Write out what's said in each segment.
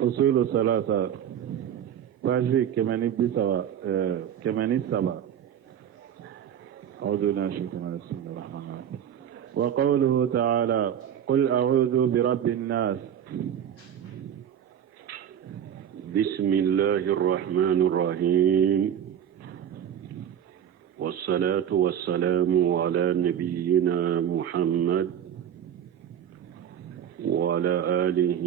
أصول ثلاثة فاجي كماني بسوا كماني سبا أعوذ بالله من الشيطان بسم الله الرحمن الرحيم. وقوله تعالى قل أعوذ برب الناس. بسم الله الرحمن الرحيم. والصلاة والسلام على نبينا محمد وعلى آله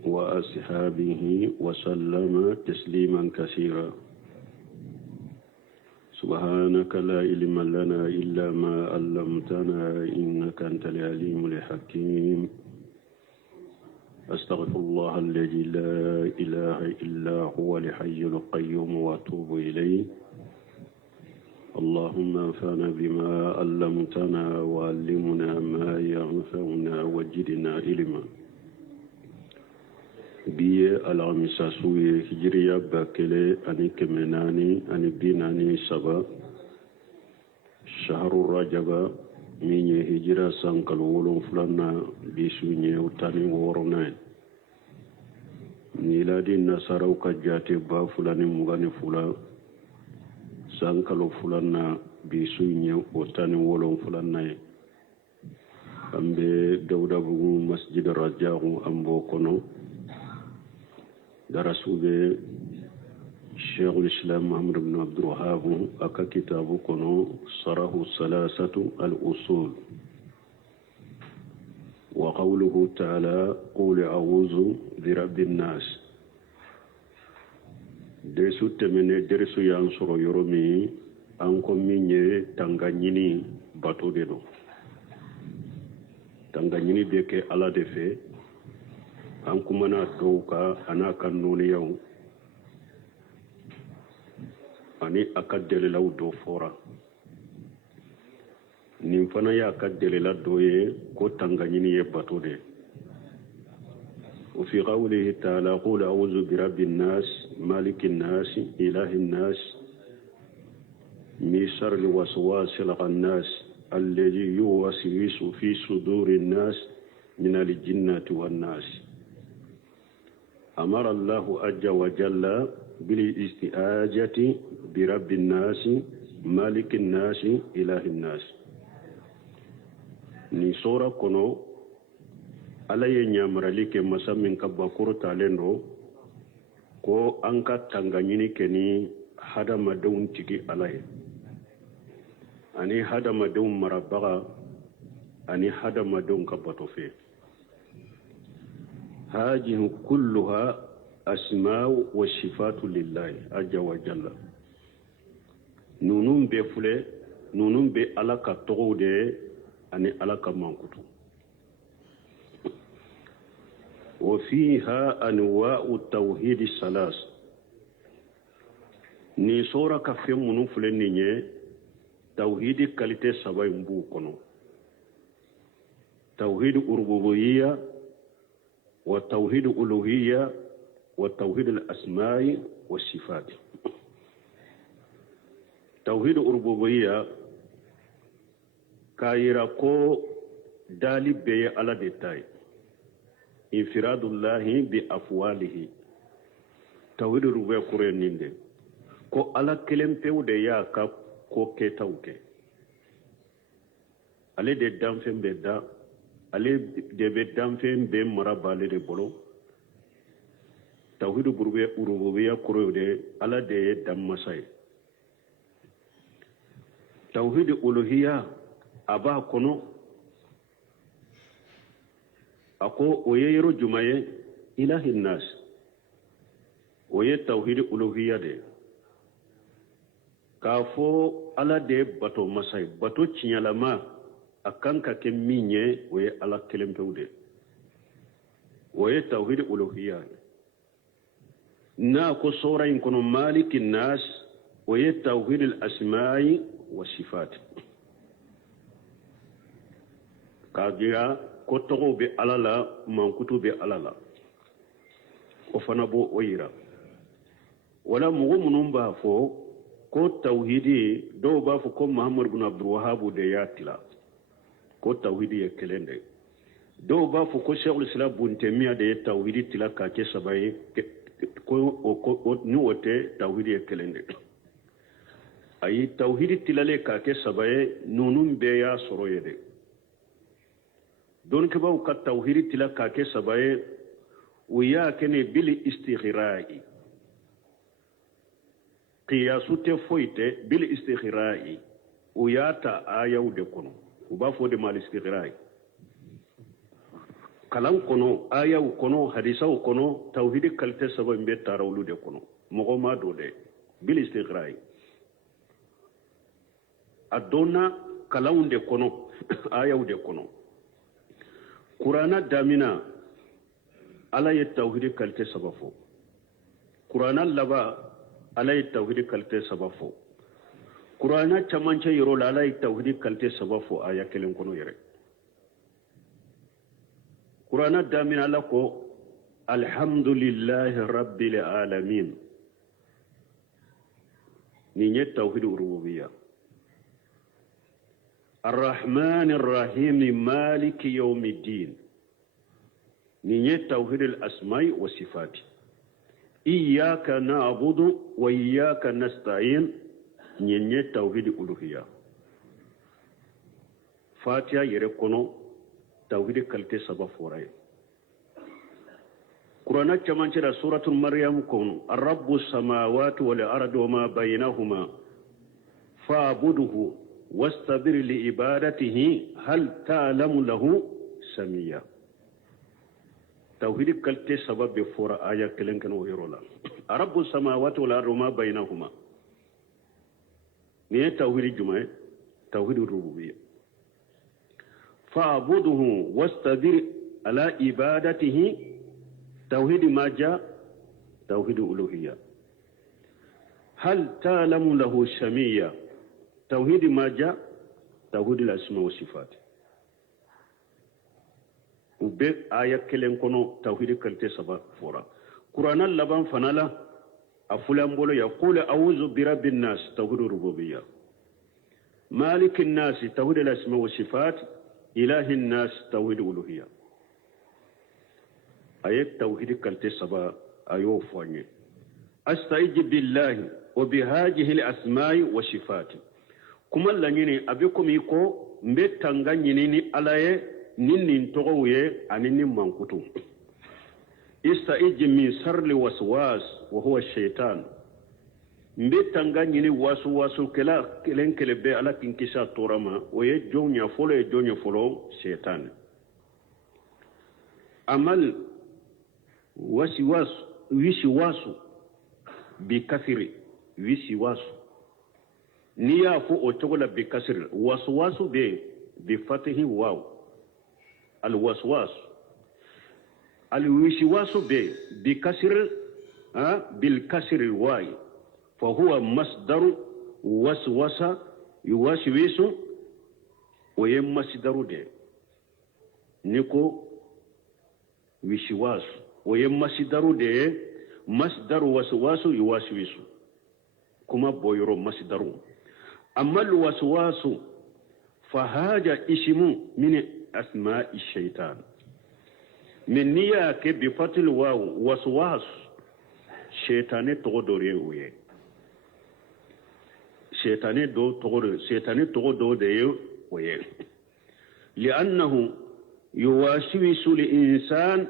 وأصحابه وسلم تسليما كثيرا. سبحانك لا علم لنا إلا ما علمتنا إنك أنت العليم الحكيم. أستغفر الله الذي لا إله إلا هو الحي القيوم وأتوب إليه. اللهم انفعنا بما علمتنا وعلمنا ما ينفعنا وزدنا علما. biye alamisa suye hijriya bakele ani kemenani ani binani saba shahru rajaba minye hijra sankal wolon fulana bisunye utani worona miladi nasaraw ka jate ba fulani mugani fula sankal fulana bisunye utani wolon fulana ambe dawda bugu masjid rajahu ambo kono درسوا شيخ الإسلام محمد بن عبد الوهاب أكا كتابه كنو صره الثلاثة الأصول. وقوله تعالى قول أعوذ برب الناس. درسوا تمنى درسوا ينصر يرمي أنكم مني تنغنيني باتو دينو تنغنيني بيكي على دفع an kuma na doka ana kan nuni yau ani aka dalilau do fora nin fana ya aka dalila doye ko tanganyini ye bato de وفي قوله تعالى قل أعوذ برب الناس مالك الناس إله الناس من شر الوسواس الخناس الذي يوسوس في صدور الناس من الجنة والناس. أمر الله عز وجل بالاستعاذة برب الناس مالك الناس إله الناس. ni sora kono ala ye ñamarali ke masa min ka bakuru talen do ko an ka tanganyini ke ni hadamadenw tigi ala ye ani hadamadenw marabaga ani hadamadenw ka bato fe. هذه كلها أسماء وصفات لله عز وجل. نونم بفله نونم بألاك تغودة أني ألاك مانكتو. وفيها أنواع التوحيد الثلاث. ni sora ka fe munu fule ninye tawhid kalite saba mbu kono. tawhid urububiyya والتوحيد الألوهية والتوحيد الأسماء والصفات. توحيد الربوبية كايرا كو دالي بي على ديتاي انفراد الله بأفواله. توحيد الربوبية كورين نيندي كو على كلم بيو دي ياكا كو كيتاوكي علي دي دامفين بيدا ale de be danfen be marabale de bolo tawhid rububiyya kuro de ala de dammasai. tawhid uluhiyya aba kono ako oyero jumaye ilahin nas oye tawhid uluhiyya de kafo ala de bato masai bato chinyalama akan ka ke minye oye ala kelem pewde oye tawhid uluhiyya na ko sora in kono malikin nas oye tawhid al asma'i wa sifat. kagira ko togo be alala mankutu be alala o fana bo oyira wala mugo munum ba fo ko tawhidi do ba fo ko muhammad ibn abdul wahhab de yatila ko tawhidi e kelende do ba fu ko shaykhul islam bun temiya de tawhidi tilaka ke sabaye ko ni wote tawhidi kelende ayi tawhidi tilale ka ke sabaye nunun be ya soro yede don ke ba ka tawhidi tilaka ke sabaye wiya kene bil istighra'i qiyasu te foite bil istighra'i uyata ayaw de kono uba fo de mal istighra'i kalan kono ayaw kono hadisaw kono tawhidi kalte saba mbe tarawlu de kono mogo ma do de bil istighra'i adona kalan de kono ayaw de kono qur'ana damina ala ye tawhidi kalte saba fo qur'ana laba ala ye tawhidi kalte saba fo qur'ana chamanche yoro la ala ye tawhidi kalte saba fo aya kelen kono yere qur'ana damina la ko alhamdulillahi rabbil alamin ni nye tawhid rububiyya الرحمن الرحيم مالك يوم الدين نية توحيد الأسماء والصفات إياك نعبد وإياك نستعين نية توحيد الألوهية فاتحة يركونو توحيد كالتي سبا فوراي قرآن كمان ترى سورة مريم كون الرب السماوات والأرض وما بينهما فاعبده واستبر لعبادته هل تعلم له سميا توحيد كالتي سبب بفورا آية كلنكن وهيرولا رب السماوات والأرض وما بينهما نية توحيد جمعة توحيد الربوبية فاعبده واستبر على عبادته توحيد ما جاء توحيد الألوهية هل تعلم له سميا توحيد ما جاء توحيد الأسماء والصفات وبيك آية كلام كنو توحيد كالتي سبا فورا قرآن اللبان فنالا أفلان بولو يقول أعوذ برب الناس توحيد الربوبية مالك الناس توحيد الأسماء والصفات إله الناس توحيد الألوهية آية توحيد كالتي سبا أيو فواني أستعيذ بالله وبهذه الأسماء والصفات kuma laɲini a be komi ko n be tanga ɲini ni ala ye nin nin tɔgɔw ye ani nin mankutu istaiji min sarli waswas wa huwa shaitan n be tanga ɲini wasuwasu kelen kele be ala kin kisa tora ma o ye jon ɲafɔlɔ ye jon ɲafɔlɔ shaitan amal wisiwasu bi kafiri wisiwasu ni y'a fɔ o cogo la bi kasiri waswasu be bi fatihi waw al waswas al wisiwasu be bi kasir bil kasri waw fa huwa masdaru waswasa yuwaswisu wa yam masdaru de niko wisiwasu wa yam masdaru de masdaru waswasu yuwaswisu kuma boyro masdaru أما الوسواس فهذا اسم من أسماء الشيطان من نياك بفتح الواو وسواس شيطان تغدوري ويه شيطان تغدوري ويه لأنه يوسوس الإنسان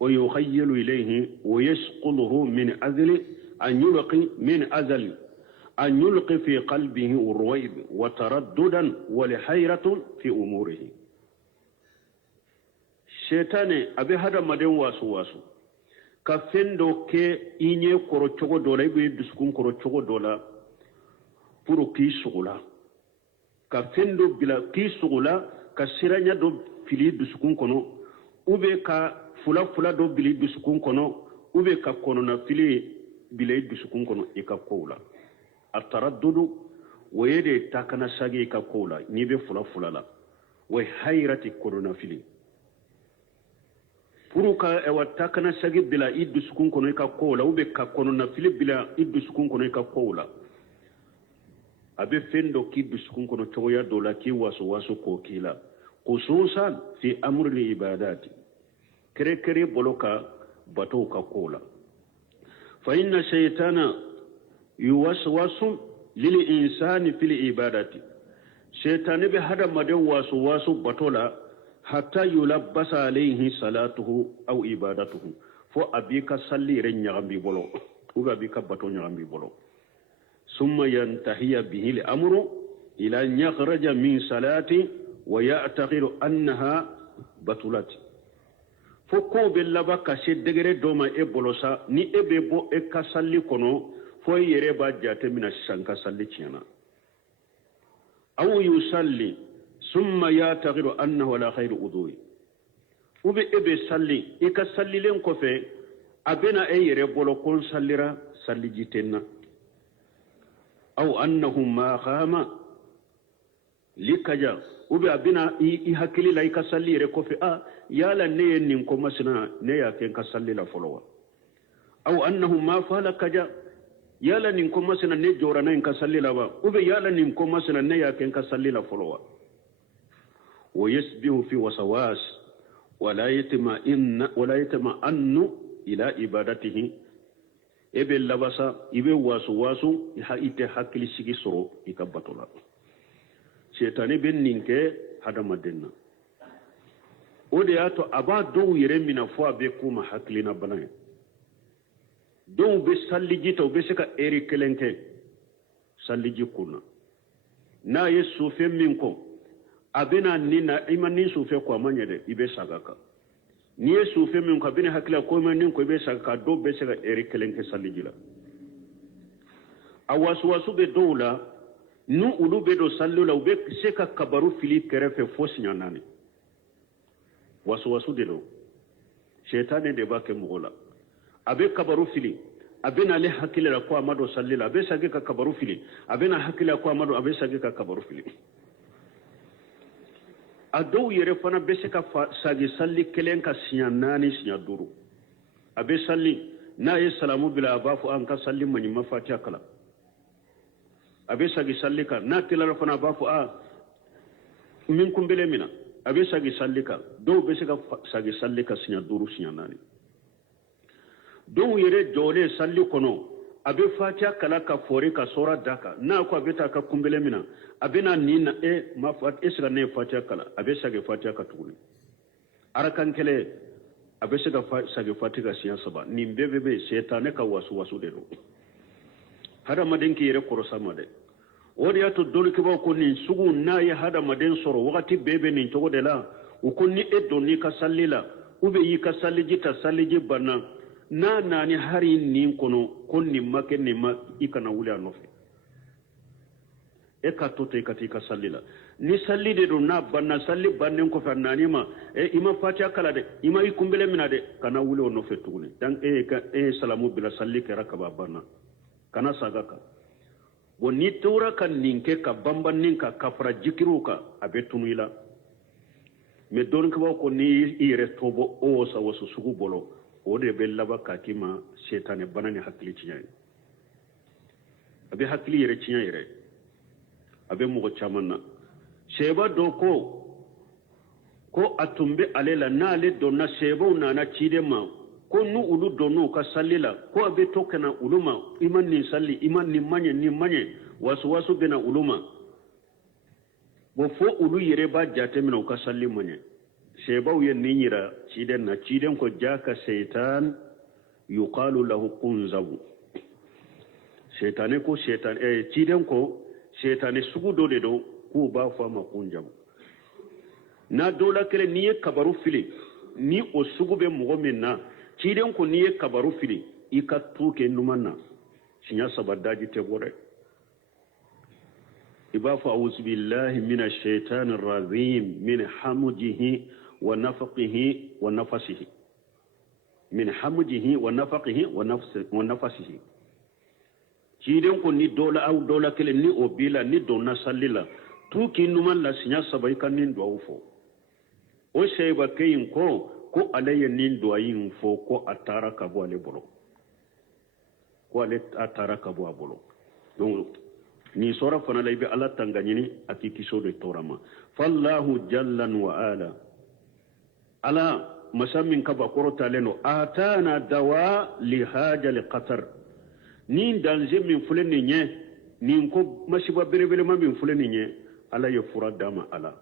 ويخيل إليه ويشقله من أجل أن يلقي من أجل أن يلقي في قلبه الرويب وترددا ولحيرة في أموره شيطان أبي هذا مدين واسو كفندو كي إني كروتشوغو دولا يبي دسكون كروتشوغو دولا برو كي سغولا كفندو بلا كي سغولا كسيرانيا دو فيلي دسكون كونو ube ka fula do bili dusukun kono ube ka kono na fili bili dusukun kono ikakola التردد ويدي تاكنا ساقي كاكولا نيبي فلا لا وحيرة كورونا فيلي فروكا اوا تاكنا ساقي بلا إيد سكون كونو كاكولا وبي كاكونا فيلي بلا إيد سكون كونو كاكولا أبي فندو كي سكون كونو تويا دولا كي واسو كوكيلا khususan fi amri ibadati kere kere boloka bato ka kola fa inna shaytana yuwaswasu lil insani fil ibadati shaytan bi hada made wasu batola hatta yulabbasa alayhi salatuhu aw ibadatuhu fo abika salli re nyaambi bolo uga bika bato nyaambi bolo summa yantahiya bihi al-amru ila an yakhraja min salati wa ya'taqidu annaha batulati fo ko be laba ka se degere doma e bolosa ni e be bo e ka salli kono fo yere ba jate mina sanka salli tiana aw yusalli summa ya'taqidu annahu la khayru udui ube ebe salli e ka salli len ko fe abena e yere bolo kon sallira salli jitenna aw annahu ma khama likaja ube abina i hakili la ka salli yere ko fe yala ne nin ko masina ne ya ken ka salli la folowa aw annahu ma fala kaja yala nin ko masina ne jora na ka salli la ba ube yala nin ko masina ne ya ken ka salli la folowa wa yasbihu fi waswas ولا يتمأن إلى عبادته ebe labasa ibe wasu ha ite hakili sigi soro ikabatola shetani ben ninke hadama denna ode ato aba do yere mina fo abe kuma hakili na bana do be salliji to be seka eri kelenke salliji kuna na yesu fe minko abena nina imani sufe kwa manyede ibe sagaka ni yesu fe min ko bene hakila ko man ko ibe sagaka do be sega eri kelenke salijila awasu be dola nu ulu be do sallula ube seka kabaru fili kerefe fosnya nani wasu de do shaytan de bake mugola abe kabaru fili abena le hakila ko amado sallila abe sagaka kabaru fili abena hakila ko amado abe sagaka kabaru fili ado yere fana bese ka sagi salli kelen ka sinya nani sinya duru abe salli na ye salamu bila abafu an ka salli mani mafatiha kala abe sagi salli ka na tilala fana abafu min kumbele mina abe sagi salli ka do bese ka sagi salli ka sinya duru sinya nani do yere jole salli kono abe fatiha kala ka fori ka sora daka na ko abe ta ka kumbele mina abena nina ma fat esra ne fatiha kala abe sage fatiha ka tuguni arakan kele abe sage fatiha siya saba ni bebe shaytan ka wasu de do hada maden ki yere korosa made wodi ato dol ke ba ko ni sugu na ya hada maden soro wakati bebe ni togo de la ukonni eddo ni ka sallila ube yi ka salliji ta salliji bana na nani hari ni kono konni make ni ma ikana wula nofe e ka toto e katika sallila ni salli de do na banna salli bannen ko fa nani ma ima fatiha kala de ima ikumbele mina de kana wule nofe tuguni dan salamu bila salli ke rakaba banna kana sagaka woni tora kan ninke ka bamban ninka kafara jikiruka abetunuila me don ko ni ire tobo o sa wasu sugu bolo o de be laba kakima shetane banani hakili cinyai abe hakili yere cinyai yere abe mugo chamanna sheba do ko atumbe alela nale donna sheba unana chidema ko nu ulu donu ka sallila ko abe tokana uluma iman ni salli iman ni manye wasu bena uluma bo fo ulu yere ba jate mina ka salli manye sheba uye ninyira chiden ko jaka shaytan yuqalu lahu kunzabu shaytane ko shaytan chiden ko shaytane sugu dole do ko ba fa ma kunjabu na dola kele niye kabaru fili ni o sugu be mugo minna chiden ko niye kabaru fili ika tuke numanna sinya sabadaji te gore ibafa a'udhu billahi minash shaitanir rajim min hamdihi wa nafaqihi wa nafasihi min hamdihi wa nafaqihi wa nafasihi chiden ko ni dola kele ni obila ni donna sallila tuki numan la sinya sabai kan nin do awfo o shayba kayin ko alayya nin do ayin fo ko atara ka bo ale bolo ko ale atara ka bo abolo donc ni sora fana lay be ala tanganyini ati kiso de torama fallahu jallan wa ala ala masamin kaba korota leno atana dawa li haja li qatar ni danje min fulani nye ni ko mashiba berebele ma min fulani nye ala ya fura dama ala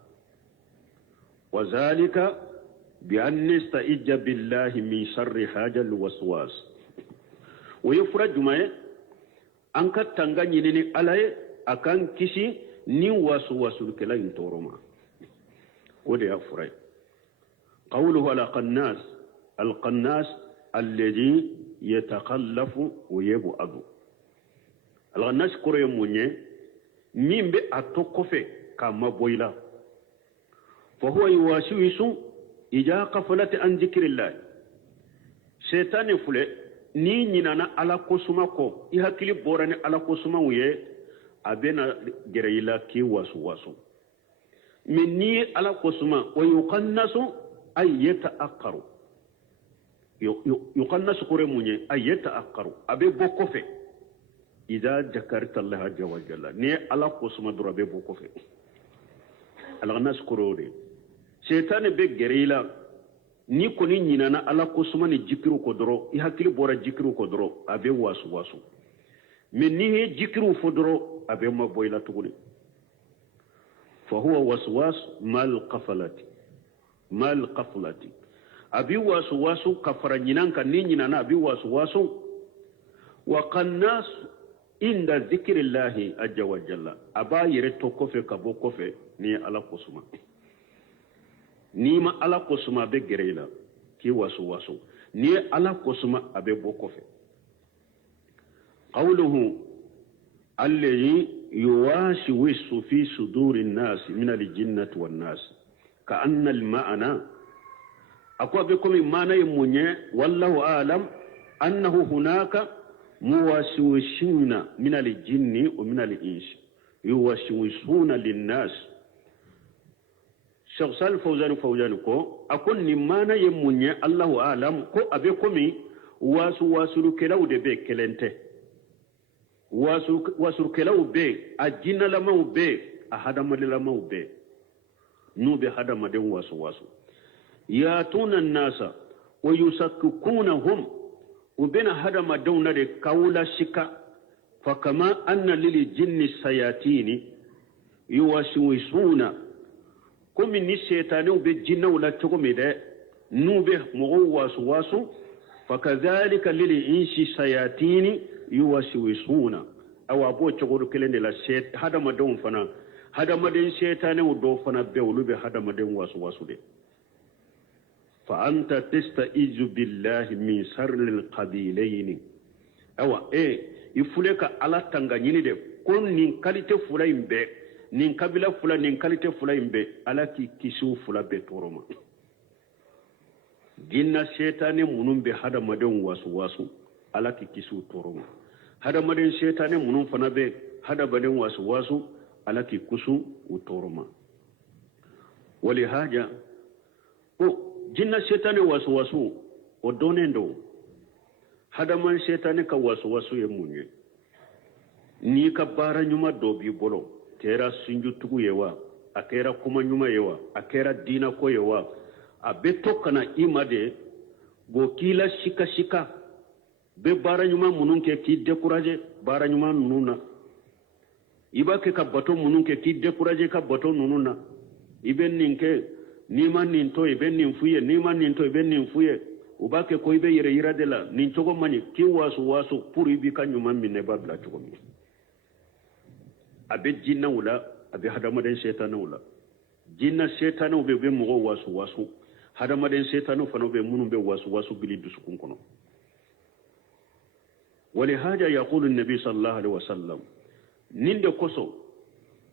wazalika bi an nasta'ija billahi min sharri haja al waswas wa yufra jumaye an ka tanganyini ni alaye akan kisi ni wasu kala in toroma wode ya furai قوله على قناص القناص الذي يتخلف ويبعد القناص كوري مونيه مين بي اتوكوفي كما بويلا فهو يواسوس اذا قفلت عن ذكر الله شيطان فله ni nyinana ala kosuma ko I hakili borane ala kosuma wuye abena gereyila ki wasu min ni ala kosuma wa yuqannasu ay yata'aqqaru yuqannasu kuremunye ay yata'aqqaru abe bokofe idha jakarta Allah azza wa jalla ni ala kosuma durabe bokofe alghanas kurore shaytan be gereyila ni koni nyinana ala kosuma ni jikiru ko doro I hakili bora jikiru ko doro abe wasu min ni he jikiru fo doro abe ma boyla tuguni fa huwa waswas mal qaflati abi wasu kafara nyinanka ni nyinana abi wasu wa qannas inda dhikrillahi azza wa jalla aba yire to kofe kabo kofe ni ala kosuma ni ma ala kosuma be gereyla ki wasu ni ala kosuma abe bokofe qawluhu alladhi yuwaswisu fi suduri an-nas min al-jinnati wan-nas ka'anna al-ma'ana akwa be komi mana yemunye wallahu a'lam annahu hunaka muwaswisuna min al-jinni wa min al-insi yuwaswisuna lin-nas Shakhsal Fawzan ko akon ni mana yemunye Allahu alam ko abe komi wasu kelaw de be kelente wasu kelaw be ajina lamaw be ahadama lamaw be nube hadama den wasu yatuna an-nasa wa yusakkunahum ubina hadama dawna de kawla shika fakama anna lil jinni sayatini yuwaswisuna komi ni shaytanu be jinnaw la chogomi de nube mo wasu fakadhalika lil insi sayatini yuwaswisuna awa bo chogoru kelende la shet hadama don fana hadama den shaytanu do fana be ulube hadama den wasu de fa anta tastaizu billahi min sharril qabilayn awa ifuleka ala tanganyini de kon nin kalite fulaim be nin kabila fula nin kalite fula imbe ala ki kisu fula be toroma jinna shaytane munun be hada maden wasu ala ki kisu toroma hada maden shaytane munun fana be hada baden wasu ala ki kusu utoroma wali haja jinna shaytane wasu o donendo hada man shaytane ka wasu ye munye ni ka bara nyuma dobi bolo kera sunjutugu yewa akera kuma nyuma yewa akera dina ko yewa abeto kana imade go kila shika be bara nyuma mununke ki décourager bara nyuma nununa ibake ka bato mununke ki décourager ka bato nununa iben ninke nima ninto iben ninfuye nima ninto iben ninfuye ubake ko ibe yere yiradela ninchogo mani ki wasu pour ibika nyuma minne babla chogomi abe jinna wula abe hadamaden shaytan wula jinna shaytan be mo wasu hadamaden shaytan fano be munun be wasu bili dusukun kono wali haja yaqulu an-nabi sallallahu alaihi wasallam ninde koso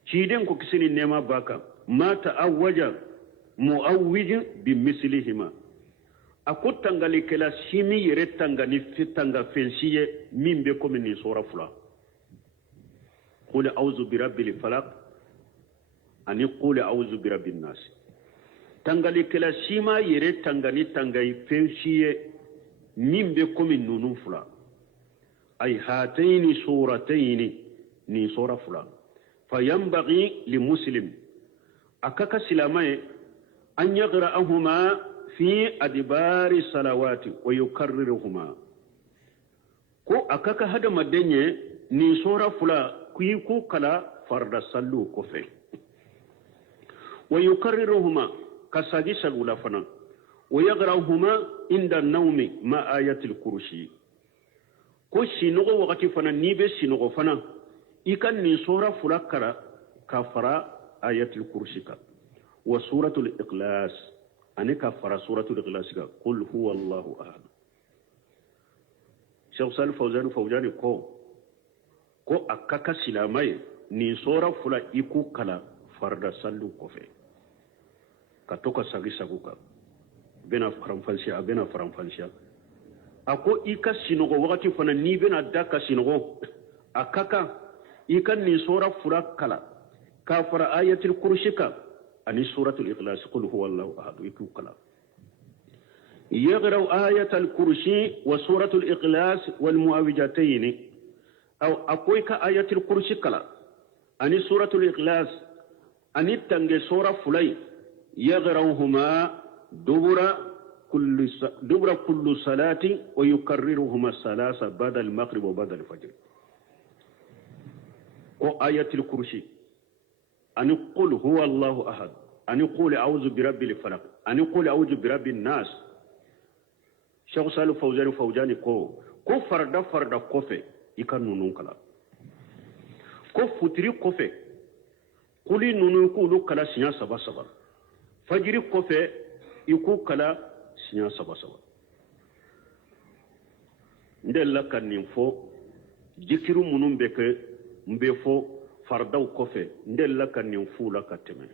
ciden ko kisini nema baka ma ta'awwaja mu'awwij bi mislihima akutangali kala simi yere tangani fitanga fensiye mimbe komi ni sura fula قل أعوذ برب الفلق أن يقول أعوذ برب الناس تنغالي كلا سيما يري تنغاي فنشيه من بكم النون فلا أي هاتين سورتين ني سورة فلا فينبغي لمسلم أكاك سلامي أن يقرأهما في أدبار الصلوات ويكررهما كو أكاك هذا مدني ni sora fula kuyiku kala farda sallu kofe wa yukarriruhuma kasagi salula fana wa yagrahuma inda nawmi ma ayatil kursi ko sinogo wakati fana nibe sinogo fana ikan ni sora fula kala kafara ayatil kursi ka wa suratul ikhlas ani kafara suratul ikhlas ka qul huwallahu ahad Sheikh Salih Fawzani ko akaka silamai ni sora fula iku kala farda sallu kofe ka toka sagi saguka bena faramfansiya ako ika sinogo wakati fana ni bena daka sinogo akaka ika ni sora fula kala ka fara ayatul kurshika ani suratul ikhlas qul huwallahu ahad iku kala يقرأ آية الكرسي وسورة الإخلاص والمعوذتين أو أقويك آية الكرسي كلا أني سورة الإخلاص أني تنجي سورة فلي يقرأهما دبر كل صلاة ويكررهما الثلاثة بعد المغرب وبعد الفجر وآية الكرسي أن يقول هو الله أحد أن يقول أعوذ برب الفلق أن يقول أعوذ برب الناس Sheikh Salih Fawzani ko farda kofe ikan nunun kala ko futiri kofe kuli nunu ku kala sinya saba fajiri kofe iku kala sinya saba ndella kan fo jikiru munun beke mbe fo farda kofe ndella kan fula kateme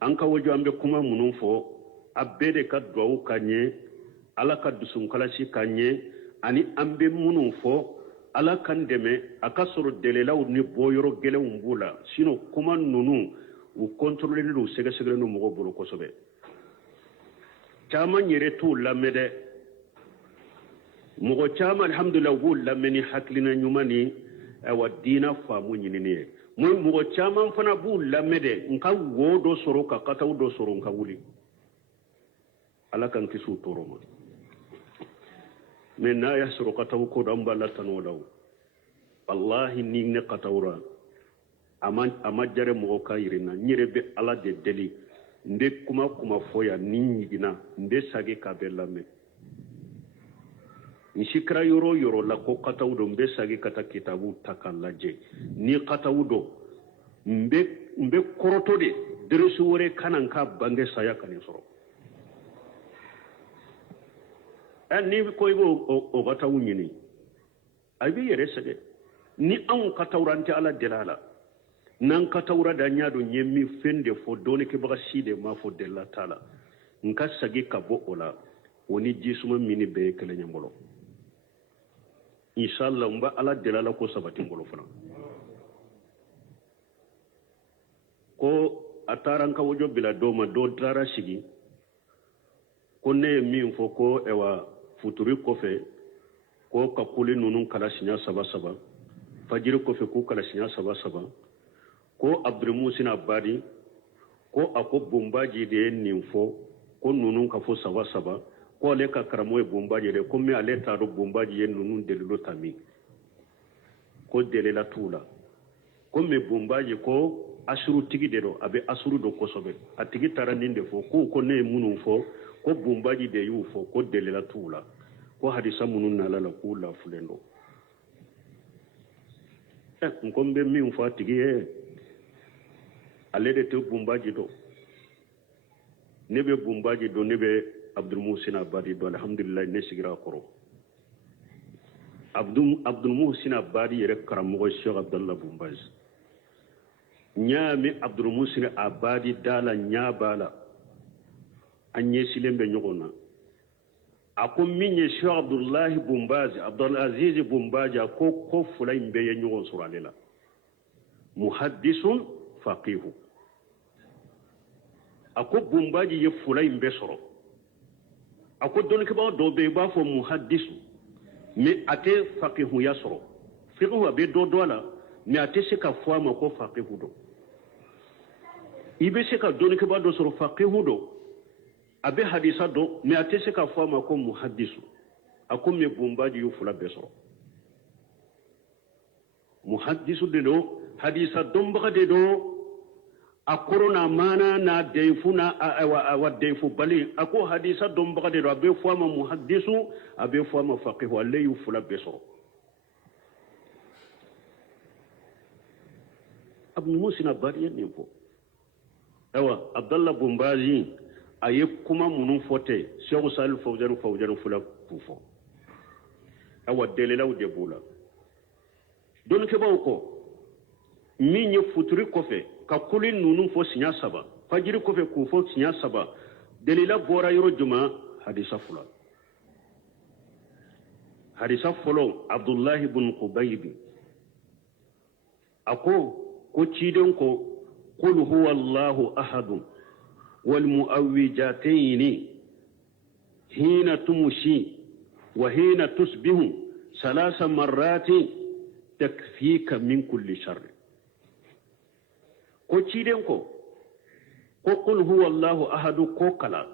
anka wojo ambe kuma munun fo abede ka duwawu kanye ala ka dusun kalasi kanye ani ambe munun fo ala kan deme aka soro delelaw ni boyoro gelew bula sino kuma nunu u contrôler lu sega no mogo bolo kosobe chama nyere tu lamede mogo chama alhamdulillah wu lameni haklina nyumani wa dina famu nyinini mogo chama fana bu lamede nka wodo soro ka kataw do soro nka wuli ala kan kisu toroma men na yasru qataw ko dam balatan law wallahi ni ne qatawra amajare mo kayirina nyire be ala de deli nde kuma foya ni gina nde sage ka belame ni shikra yoro la ko qataw do mbe sage kata kitabu takalaje ni qataw do mbe koroto de deresu wore kanan ka bange saya kan soro ni ko ibo o bata wunyini abi yere sege ni an katawrante ala delala nan katawra da nyado nyemmi fende fo doni ke baga side ma fo della tala nka sage ka bo ola woni jisuma mini be kala nyambolo inshallah mba ala delala ko sabati ngolo fana ko ataran ka wojo bila doma do dara sigi ko ne min fo ko ewa futuri kofe ko ka kuli nunun kala sinya saba fajiri kofe ko kala sinya saba ko Abdul Musin Abadi ko ako bombaji de ninfo ko nunun ka fo saba ko le ka karamo e bombaji de ko me ale taro bombaji yen nunun de lo tami ko dele la tula ko me bombaji ko asuru tigi de do abe asuru do kosobe atigi taraninde fo ko ne munun fo ko bombaji de yu fo ko dele la tula ko hadisa munun na la kula fulendo nkombe mi mfa tigi ale de te bombaji do nebe bombaji do nebe Abdul Musin Abadi do alhamdulillah ne sigira koro Abdul Musin Abadi yere karamo Cheikh Abdallah Bombaji nyami Abdul Musin Abadi dala nyabala anye silembe nyogona ako minye Cheikh Abdullah Bombaji Abdul Aziz Bombaji ko fulay mbeye nyogon suralela muhaddisun faqihu ako Bombaji ye fulay mbe soro ako don ke ba do be ba fo muhaddisu mais ate faqihu ya soro fiqhu be do dola mais ate se ka fo ma ko faqihu do ibe se ka doni ke ba do soro faqihu do abe hadisa do mais ate se ka fo ma ko muhaddisu akum me bumbaji yu fula be soro muhaddisu de do hadisa domba de do a korona mana na deifuna wa deifu bali ako hadisa domba de do abe fo ma muhaddisu abe fo ma faqihu alay yu fula be soro abu musina bariyan ne ko awa abdallah bumbazi aye kuma munun fote sheikh salih fawzan fula kufo awa delelaw de bula don ke baw ko min ye futuri kofe ka kulin nunun fo sinya saba fajiri kofe ku fo sinya saba delela bora yoro juma hadisa folo abdullah ibn qubayb ako ko ciden ko qul huwa allahu ahad wal muawwijatayn hina tumshi wa hina tusbihu ثلاث مرات تكفيك من كل شر ko ciden ko qul huwa allahu ahad ko kala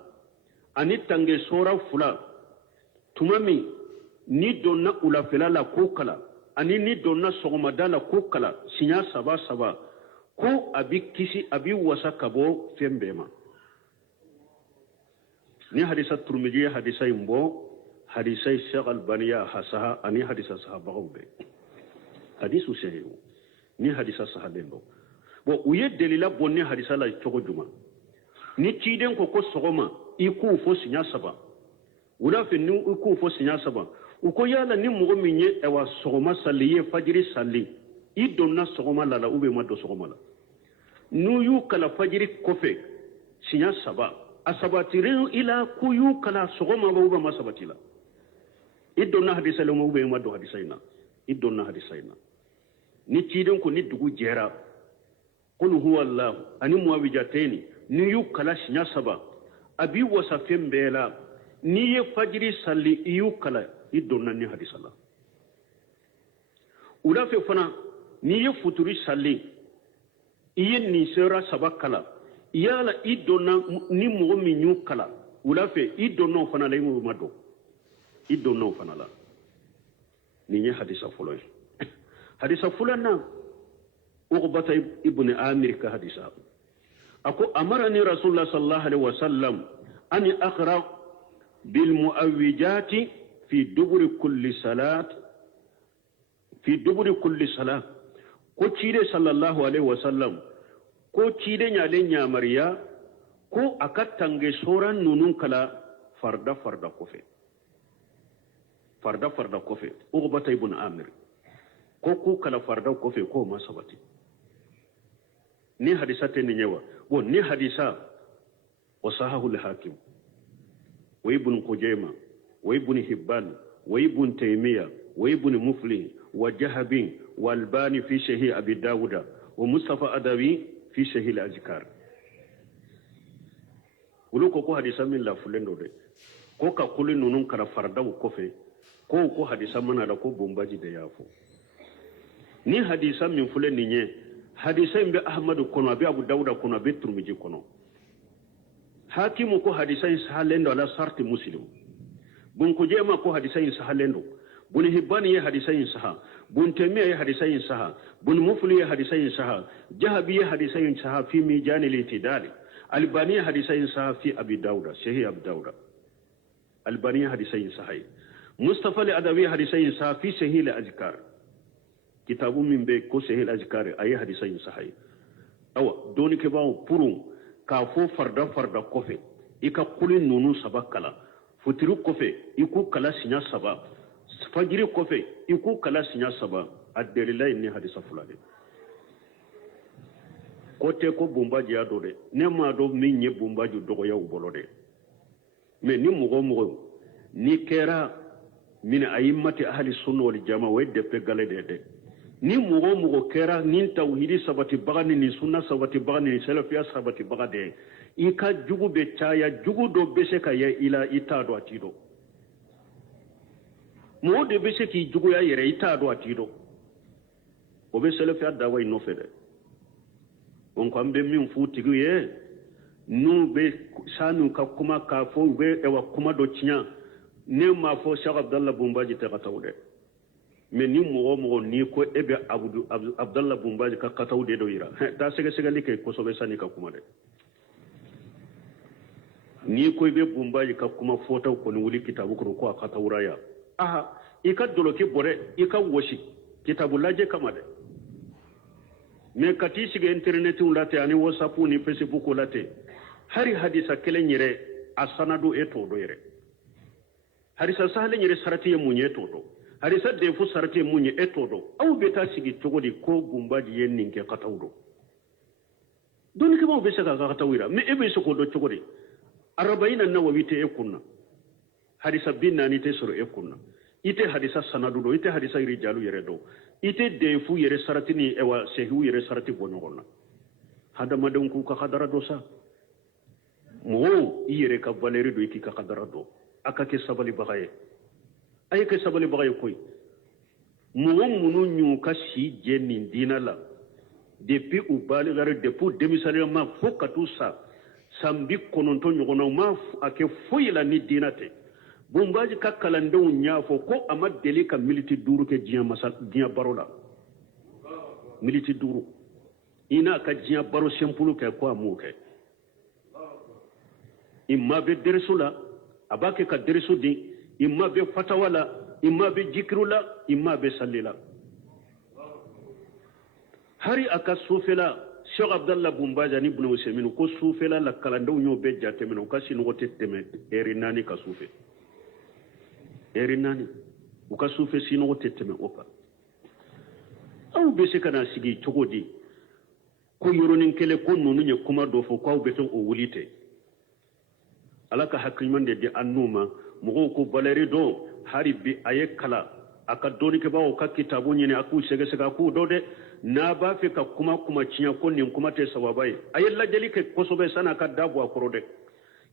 ani tange sora fula tumami ni donna ula felala ko kala ani ni donna sogomadala ko kala sinya saba ko abi kisi abi wasa kabo fembema ni hadisa turmiji hadisa imbo hadisa Sheikh Albaniya hasaha ani hadisa sahaba be hadisu sahihu ni hadisa sahabendo bo uye delila bonni hadisa la chogo juma ni ciden ko sogoma iku fo sinya saba wala fe ni iku fo sinya saba uko yala ni mugo minye ewa sogoma saliye fajiri sali idonna sogoma lala ube mado sogoma la nu yu kala fajiri kofe sinya saba asabatiru ila ku yu kala sogoma ba uba masabatila idonna hadisa le ube mado hadisaina idonna hadisaina ni ciden ko ni dugu jera qul huwa allah ani muawijataini ni yu kala sinya saba abi wasafin bela ni ye fajiri sali yu kala idonna ni hadisa la ula fe fana ni ye futuri sali iye ni sera sabakala yala idonna ni mo mi nyu kala ula fe idonna fana la mu mado idonna fana la ni ye hadisa folo hadisa fulana uqbata ibn amir ka hadisa ako amarani rasulullah sallallahu alaihi wasallam an aqra bil muawwijati في دبر كل صلاة ko cire sallallahu alaihi wasallam ko cire nyale nyamariya ko akatange soran nunun kala farda kofe uqbata ibn amir ko kala farda kofe ko masabati ni hadisa te nyewa bo ni hadisa wasahahu al-hakim wa ibn qujayma وابن حبان وابن تيمية وابن مفلح وجهب والباني في شهي أبي داود ومصطفى أدوي في شهي الأذكار ولو كوكو حديثا من لا فلندو دي كوكا كل نونون كرا فردا وكوفي كوكو حديثا من على كو بومباجي دي يافو ni hadisa min fulen ninye hadisa mbe ahmadu kono abi abu dawuda kono abi turmiji kono hakimu ko hadisa salendo ala sarti muslim bun kujema ko hadisain sahalendo bun hibani ya hadisain saha bun tamiya ya hadisain saha bun mufli ya hadisain saha jahabi ya hadisain saha fi mijan al-itidal albani ya hadisain saha fi abi dauda shahi abi dauda albani ya hadisain saha mustafa al-adawi ya hadisain saha fi shahi al-azkar kitabu min be ko shahi al-azkar ay hadisain saha awa doni ke bawo purun ka fo farda kofe ika kulin nunu sabakala futuru kofe iku kala sinya saba fajiri kofe iku kala sinya saba adelila ni hadisa fulade kote ko bombaji ado de ne ma do min ye bombaji dogo ya ubolo de me ni mugo ni kera min ayimmati ahli sunna wal jamaa wa de pe gale de ni mugo kera nin tawhidi sabati bagani ni sunna sabati bagani ni salafiya sabati bagade ika jugu be caya jugu do bese ka ya ila ita do atido mo de bese ki jugu ya yere ita do atido o be selefiya dawa ino fede on ko ambe min fu tigi ye nu be sanu ka kuma ka fo be e wa kuma do tinya ne ma fo Cheikh Abdallah Bumbaji te ka tawde mais ni mo ni ko ebe Abdallah Bumbaji ka tawde do ira da sege sege like ko so be sani ka kuma de ni ko be Bumbaji ka kuma fota ko ni wuli kitabu ko ka tawraya aha ika doloki bore ika woshi kitabu laje kama de mais kati sige internet ulate ani WhatsApp ni Facebook ulate hari hadisa kele nyire asanadu eto do yere hadisa sahale nyire sarati ye munye eto do hadisa defu sarati ye munye eto do aw beta sigi togodi ko Bumbaji yen ninke katawdo doni ke mo be saka katawira mais ebe soko do togodi arabaina nawawi te ekunna hadisa binna ni te soro ekunna ite hadisa sanadu do ite hadisa rijalu yere do ite defu yere sarati ni ewa sehu yere sarati bonogonna hada madon ku ka khadara do sa mo yere ka valeri do iki ka khadara do aka ke sabali bagaye ay ke sabali bagaye koy mo munu nyu ka si jenin dinala depuis u bali gare depuis demisale ma fokatu sa sambi kononto nyogona ma ake foyila ni dinate Bumbaji ka kalandenw nyafo ko amad deli ka militi duru ke diya masal diya barola militi duru ina ka diya baro sempulu ke ko amuke imma be dersula abake ka dersu di imma be fatawala imma be jikrula imma be sallila hari aka sufela Cheikh Abdallah Bumbaji ni ibn Usaymin ko sufela la kalandenw nyo be jatemeno ka sinu wote teme erinani ka sufe erinani uka sufe sino teteme opa aw be se kana sigi togodi ko yoronin kele ko nonu nye kuma do fo ko be ton o wulite alaka hakimande de annuma mo ko baleri do hari bi ayekala aka doni ke bawo ka kitabu nyene aku sege sega ku do de na ba fe ka kuma cinya ko nin kuma te sababai ayella jeli ke ko sobe sana ka dabu akoro de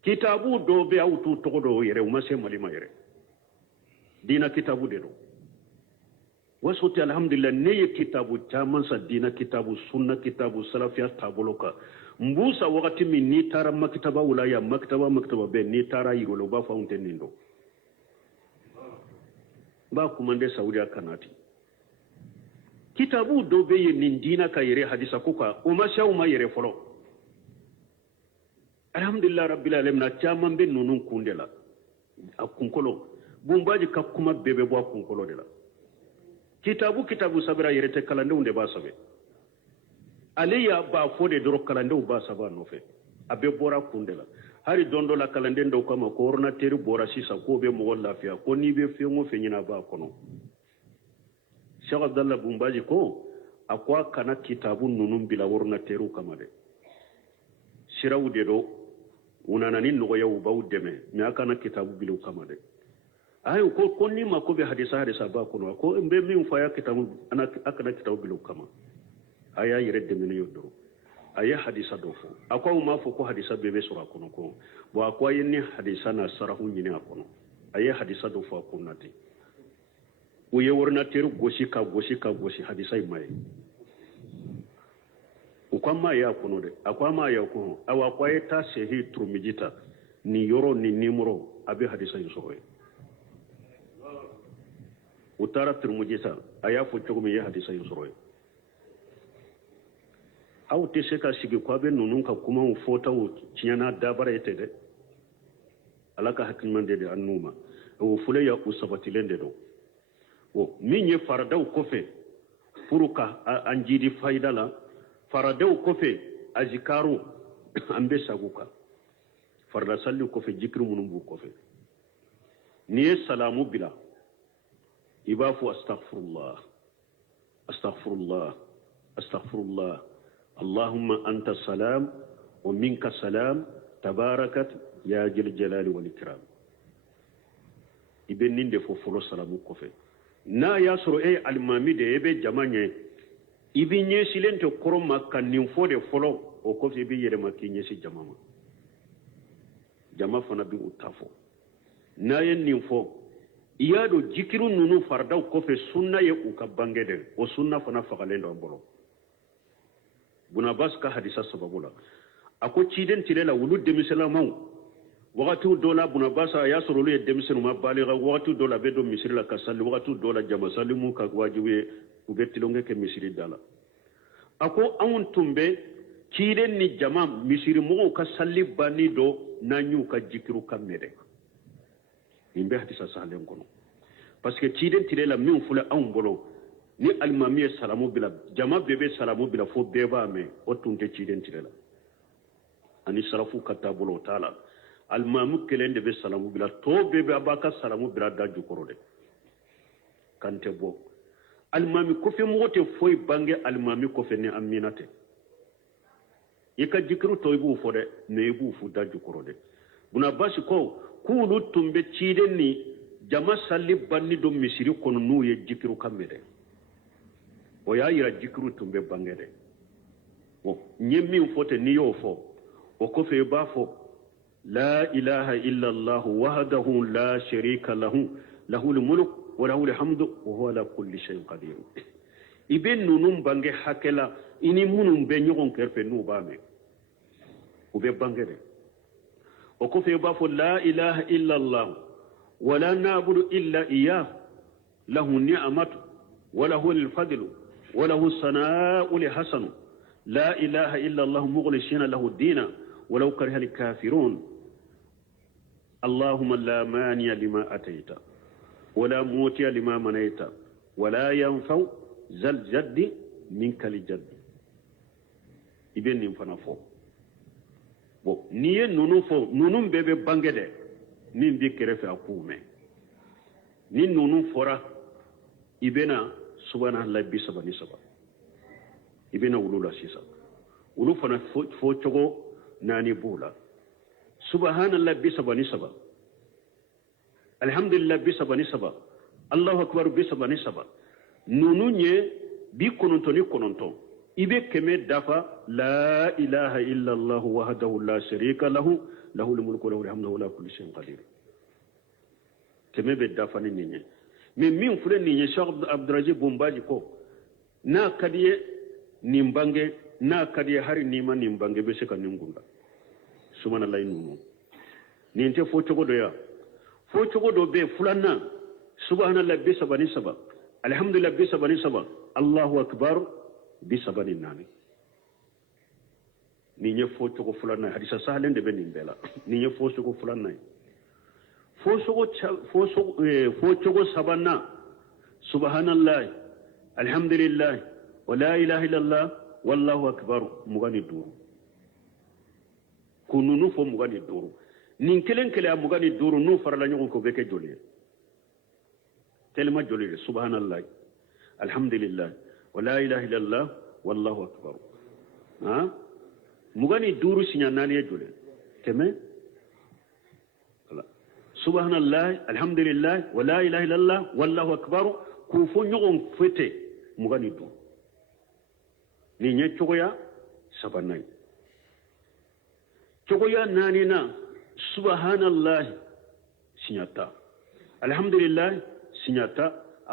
kitabu do be awtu togodo yere umase malima yere dina kitabu de do wasoti alhamdulillah ne kitabu taman sa dina kitabu sunna kitabu salafiya taboloka mbusa wakati min ni tara maktaba ulaya maktaba be ni tara yiro ba faunte nindo ba kumande saudi kanati kitabu do be nin dina ka yere hadisa kuka umasha uma yere folo alhamdulillah rabbil alamin taman be nunun kundela akunkolo Bumbaji ka kuma bebe bo kunkolo de la kitabu sabira yere te kalande unde ba sabe aliya ba fode doro kalande ba saba no fe abe bora kundela hari dondo la kalande ndo kama ko ordinateur bora sisa ko be mo lafiya ko ni be fe mo fe nyina ba kono Cheikh Abdallah Bumbaji ko akwa kana kitabu nunun bila ordinateur kama de sirawu de do unana ni no yawu bawu deme mi akana kitabu bilu kama de ayo ko ni ma ko be hadisa ba kono ko mbe min fa ya kitabu ana akana kitabu bilu kama aya yire de min yodo aya hadisa do fo akwa ma fo ko hadisa bebe sura kono ko bo akwa yini hadisa na sarahu nyini akono aya hadisa do fo ko nati o ye worna teru goshi ka goshi hadisa mai o kwa ma ya kono de akwa ma ya ko awa kwa eta sehi trumijita ni yoro ni nimro abi hadisa yusoro utara turmujisa aya fo chogumi ya hadisa yusoro aw te se ka sigi ko be nunun ka kuma u fota u ciana dabara ete de alaka hakimande de annuma o fule ya usabatilende do o minye faradaw kofe furuka anjidi faidala faradaw kofe azikaru ambe saguka farda sallu kofe jikru munum bu kofe ni salamu bila ibafu astaghfirullah اللهم أنت السلام ومنك السلام تباركت يا جل الجلال والإكرام ابن نين دفو فلو سلامو كوفي نا ياسرو اي المامي دي ابي جمانيه ابي نيسي لنتو كروما كان نينفو دي فلو او كوفي ابي يرما كي نيسي جماما جما فنا بي اتافو نا ين نينفو iyado jikiru nunu fardaw kofe sunna ye u ka bangede o sunna fana fagalen do bolo buna bas ka hadisa sababula ako ciden tilela wulu demiselamaw wakati dola buna basa ya sorolu ye demisenu ma baliga wakati dola be do misiri la kasali wakati dola jama salimu ka wajibe ubetilonge ke misiri dala ako awun tumbe ciden ni jama misiri mo ka salli bani do nanyu ka jikiru kamede imbe hadisa sahalen kono parce que ciden tilela min fula awun bolo ni almamiye salamu bila jama bebe salamu bila fo beba me o tunte ciden tilela ani sarafu katabolo tala almamu kelen de be salamu bila to bebe abaka salamu bila da jukoro de kante bo almami ko fe mote foy bange almami ko fe ne aminate yaka jikru to ibu fo de ne ibu fu da jukoro de buna basi ko kulu tumbe ciden ni jama salli banni do misiri kono nu ye jikru kamede o ya yira jikru tumbe bange de o nyemmi fote ni yo fo o ko fe ba fo لا إله إلا الله وحده لا شريك له له الملك وله الحمد وهو على كل شيء قدير إبن نون بانجي حكلا إني منون بنيون كرف نوبامي وبي بانجي وكفي بافو لا إله إلا الله ولا نعبد إلا إياه له النعمة وله الفضل وله الثناء الحسن لا إله إلا الله مخلصين له الدين ولو كره الكافرون اللهم لا مانع لما أتيت ولا موتي لما منيت ولا ينفع ذا الجد منك الجد ibn fana fo bo niye nunu fo nunu bebe bangede ni bi kerefe akume ni nunu fora ibena subhanallahi bi sabani saba ibena ulula sisa ulu fana fo chogo nani bula subhanallah bi sabani saba alhamdulillah bi sabani saba allahu akbar bi sabani saba nunu nye bi kononto ibe keme dafa la ilaha illa allah wahdahu la sharika lahu lahul mulku wa lahul hamdu wa la kulli shay'in qadir keme be dafa ni nye me min fure ni nye Sheikh Abdurrajib Bombaji ko na kadiye nimbange na kadiye hari nima nimbange be se kan ngunda sumana lay nunu ni nte fo chogo do ya fo chogo do be fulana subhanallah bi sabani saba alhamdulillah bi sabani saba allahu akbar bi sabani nani ni nye fo chogo fulana hadisa sahlen de be ni bela ni nye fo chogo fulana fo chogo sabana subhanallah alhamdulillah wa la ilaha illallah wallahu akbar mugani duru kununu fo mugani duru nin kelen kele mugani duru nu farala nyugo ko beke joli telma joli subhanallah alhamdulillah wa la ilaha illallah wallahu akbar ha mugani duru sinya nani joli keme subhanallah alhamdulillah wa la ilaha illallah wallahu akbar ku fo nyugo fete mugani duru ni nye chogoya sabanai chogoya nani na subhanallah sinyata alhamdulillah sinyata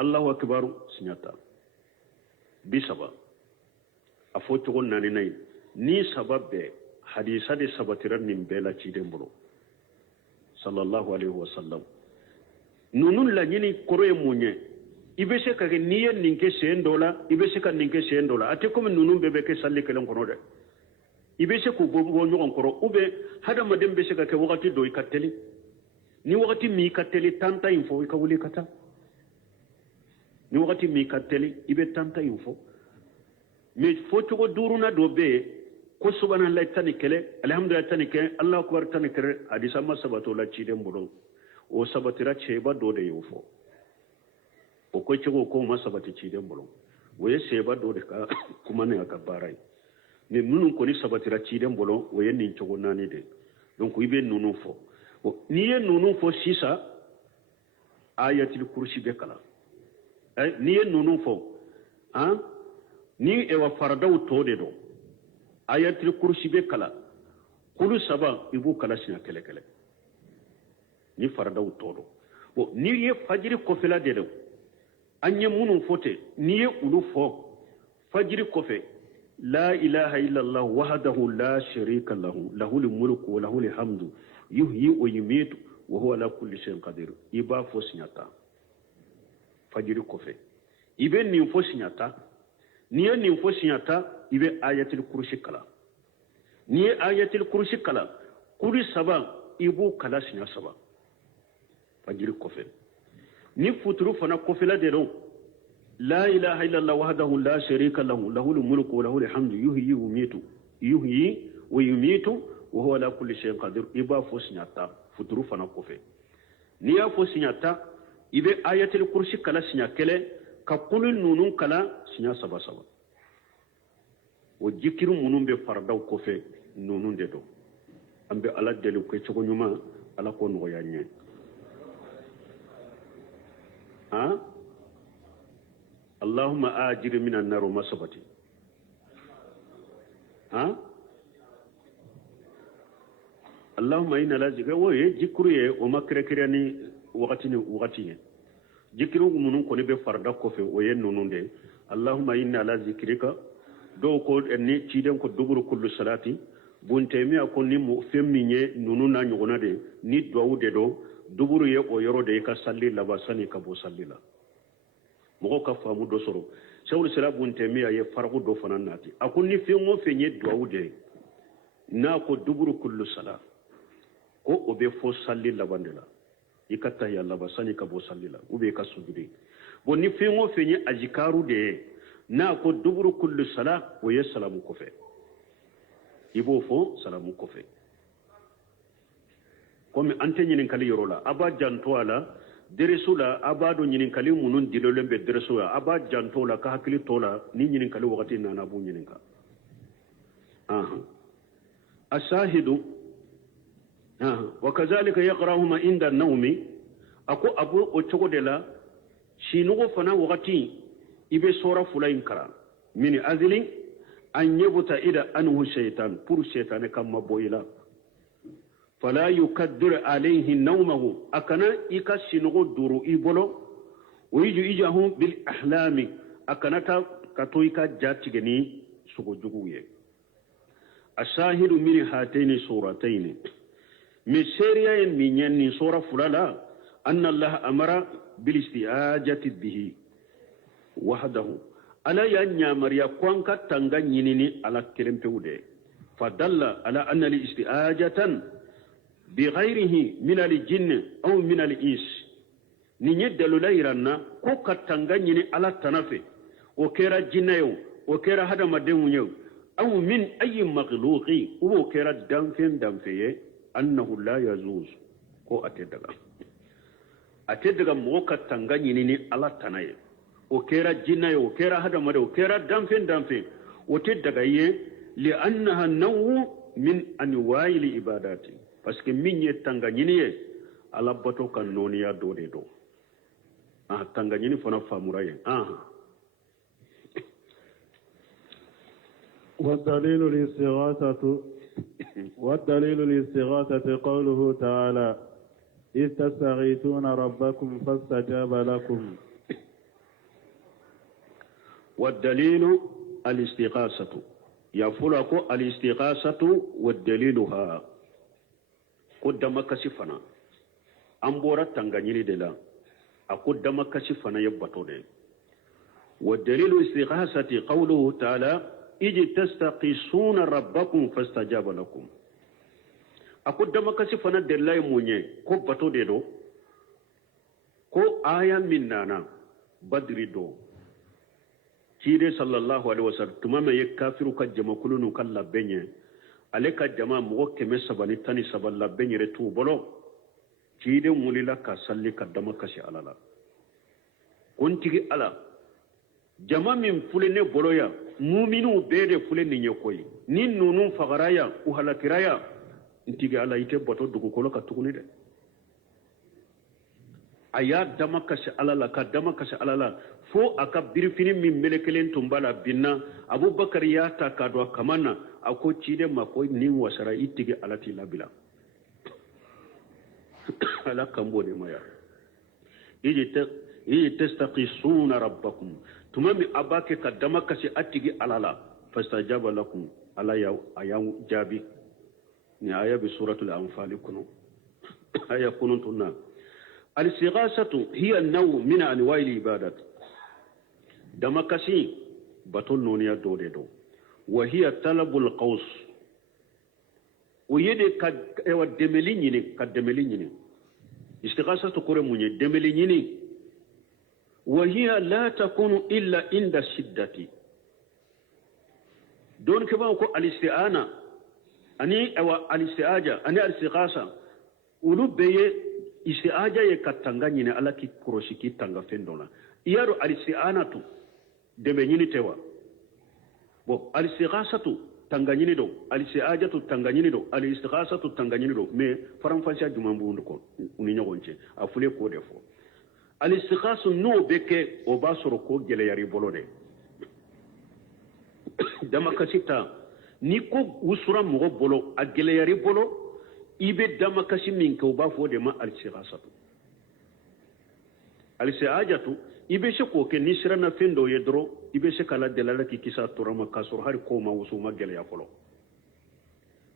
allahu akbar sinyata bisaba afo chogo nani nai ni sababbe hadisa de sabatiran min bela chidembolo sallallahu alaihi wasallam nunun la nyini koroye munye ibese ka niye ninke sendola ibese ka ninke sendola ate comme nunun bebe ke salli kelen kono de ibese ko bobo nyon koro ube hada madem bese ka ke wakati do ikateli ni wakati mi kateli tanta info ka wuli kata ni wakati mi kateli ibe tanta info me foto ko duruna do be ko subhanallahi tani kele alhamdulillah tani ke allah akbar tani kere hadisa ma sabato la chidem bodo o sabatira cheba do de yufo o ko chego ko ma sabati chidem bodo woye seba do de ka kuma ne aka barai ne nunu ko ni sabatira chidem bodo woye nin chego nani de donc ibe nunu fo ni ye nunu fo sisa ayatul kursi be kala ay ni ye nunu fo han ni ewa faradaw to de do ayatul kursi be kala kulu saba ibu kala sina kele kele ni faradaw to do bo ni ye fajiri kofe la de do anye munun fote ni ye ulu fo fajiri kofe la ilaha illa allah wahdahu la sharika lahu lahul mulku wa lahul hamdu yuhyi wa yumiitu wa huwa ala kulli shay'in qadir iba fo sinyata fajiri kofe ibe nin fo sinyata ni ye nin fo sinyata ibe ayatul kursi kala ni ye ayatul kursi kala kuri saba ibu kala sinya saba fajiri kofe ni futuru fana kofe la de don la ilaha illallah wahdahu la sharika lahu lahul mulku wa lahul hamdu yuhyi wa yumiitu wa huwa ala kulli shay'in qadir iba fo sinyata futuru fana kofe ni ya fo sinyata ibe ayatul kursi kala sinya kele ka kulun nunun kala sinya saba saba o jikiru munun be fardaw kofe nunun de do ambe ala delu ko cogo nyuma ala ko no yanye ha allahumma ajir minan nar masabati ha allahumma inna la zikra wo ye jikru ye o makrekirani wakati ye jikiru munun ko ne be farda kofe o ye nunun de allahumma inna la zikrika do ko ni ciden ko duburu kullu salati bunte mi ko ni mo femminye nunu na nyogona de ni duawde do duburu ye o yoro de ka salli la basani ka bo sallila mo ka famu do soro shawul sala bunte mi ye farqu do fananati akun ni femmo fenye duawde na ko duburu kullu sala ko o be fo salli la bandela ikata ya la basani ka bo sallila ube ka sujudi bo ni femmo fenye ajikaru de na ko duburu kullu sala o ye salamu kofe ibo fo salamu kofe comme ante nyinin kali yorola aba janto ala deresula aba do nyinin kali munun dilolembe deresula aba janto la ka hakili tola ni nyinin kali wakati nana bu nyinin ka ashahidu wa kadhalika yaqra'uhuma inda an-nawmi ako abu o chogodela shinugo fana wakati ibe sora fulain kara mini azlin an yabuta ida anhu shaytan pour shaytan kamma boyila fala yukaddir alayhi nawmahu akana ikashinugo duru ibolo wiju ijahu bil ahlami akana ta katoika jatigeni sugo juguye ashahidu min hataini surataini mi seriya en mi nyanni sura fulala anna allah amara bil isti'ajati bihi wahdahu ala ya nyamariya kwanka tanga nyinini ala kelempewude fadalla ala anna li isti'ajatan bighayrihi min al jinn aw min al ins ni nyeddalu layranna ko katanga nyini ala tanafe o kera jinnayo o kera hada madenunyo aw min ay makhluqi o kera damfeye annahu la yazuz ko atedaga mo katanga nyini ala tanaye o kera jinnayo o kera hada made o kera damfe o tedaga ye li annaha nawu min anwa'il ibadati parce que min ye tanga nyini ye ala bato kan noniya dode do tanga nyini fana famura ye والدليل الاستغاثة قوله تعالى إذ تستغيثون ربكم فاستجاب لكم والدليل الاستغاثة يفلق الاستغاثة والدليلها قدام كشفنا أمبورا تنغنيني دلا أقدام كشفنا يبطوني والدليل الاستغاثة قوله تعالى إذ تستغيثون ربكم فاستجاب لكم أقدام كشفنا دلا يموني كو بطو دو كو آية مننا بدري دو kide sallallahu alaihi wasallam tumama ye kafiru ka jama kulunu kala benye ale ka jama mo keme sabani tani saballa benye re tu bolo kide mulila ka salli ka dama kashi alala kontigi ala jama min fulene boloya mu'minu bede fulene nyokoy ni nunu fagaraya u halakiraya ntigi ala ite boto dugu kolo ka tuguni de aya dama kashi alala ka dama kashi alala fo aka birfini min melekelen tumbala binna abubakar ya ta kadwa kamana ako cide mako ni wasara itige alati labila ala kambo de maya إيه تستقيسون ربكم تمامي أباك كدمك سي أتيجي على لا فاستجاب لكم على يوم جابي آية بسورة الأنفال كنو آية كنتنا الاستغاثة هي النوع من أنواع العبادات دمك سي بطل نونيا دو وهي طلب القوس ويدي كدمليني استغاثة كورموني دمليني وهي لا تكون إلا عند الشدة دون كما أقول الاستعانة أني أو الاستعاجة أني الاستغاثة ولو بي استعاجة يكتنغاني على كي كروشي كي تنغا فندونا يارو الاستعانة دمليني توا بو الاستغاثة tanganyini do al-si'ajatu tanganyini do al-istighasatu tanganyini do mais faram fasha jumambu ndko uni nyogonche afule ko defo al-istighasu no beke o basoro ko gele yari bolode dama kasita ni ko usura mo bolo a gele yari bolo ibe dama kashi min ko ba fo de ma al-istighasatu al-si'ajatu ibe she ko ke ni sirana fendo yedro ibe she kala delala ki kisa turama kasur har ko ma wusuma gele ya folo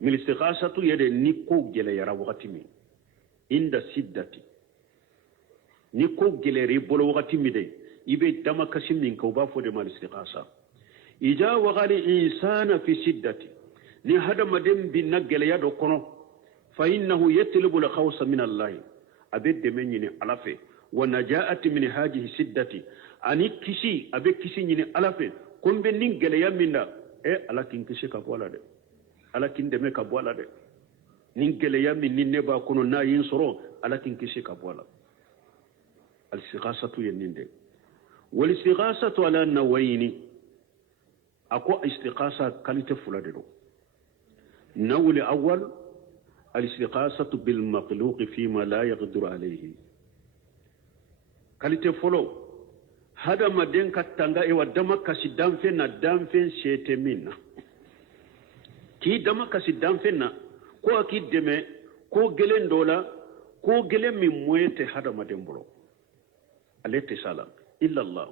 mil istighasatu yede ni ko gele yara wakati mi inda siddati ni ko gele ri bolo wakati mi de ibe dama kasim min ko ba fo de mal istighasa ija wa gali insana fi siddati ni hada madem bi nagele ya do kono fa innahu yatlubu al khawsa min allah abede menni alafe ونجاءت من هذه السدة أني كشي أبي كشي ني ألافين كم بنين جليا منا على كين كشي كبولا ده على كين دم كبولا ده نين جليا من نبا كونو نا ينصرو على كين كشي كبولا الاستغاثة ينين ده والاستغاثة على نوعين أكو استغاثة كاليتة فلادو النوع الأول الاستغاثة بالمخلوق فيما لا يقدر عليه kalite folo hada maden katanga e wadama kasi damfe na damfe shete minna ki dama kasi damfe na ko aki deme ko gelen dola ko gelen mi moyete hada maden bolo alete sala illa allah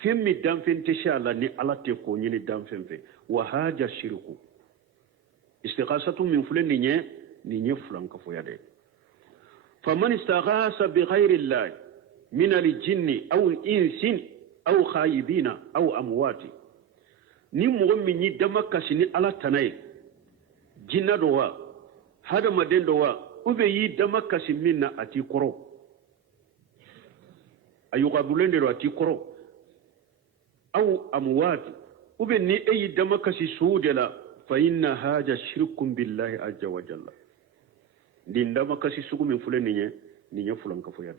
fimmi damfe inshallah ni alate ko nyini damfe fe wa haja shirku istighasatu min fulen ni nye fulan ka foyade faman istaghasa bi ghairi allah من الجن أو الإنس أو خايبين أو أموات نمو مني دمكسني على تناي جنة دوا هذا مدين دوا وبي دمكسي منا أتي كرو أيوة بولين دوا أتي كرو أو أموات وبني أي دمكسي سودلا فإن هذا شرك بالله عز وجل دين دمكسي سوق من فلان نية فلان كفويا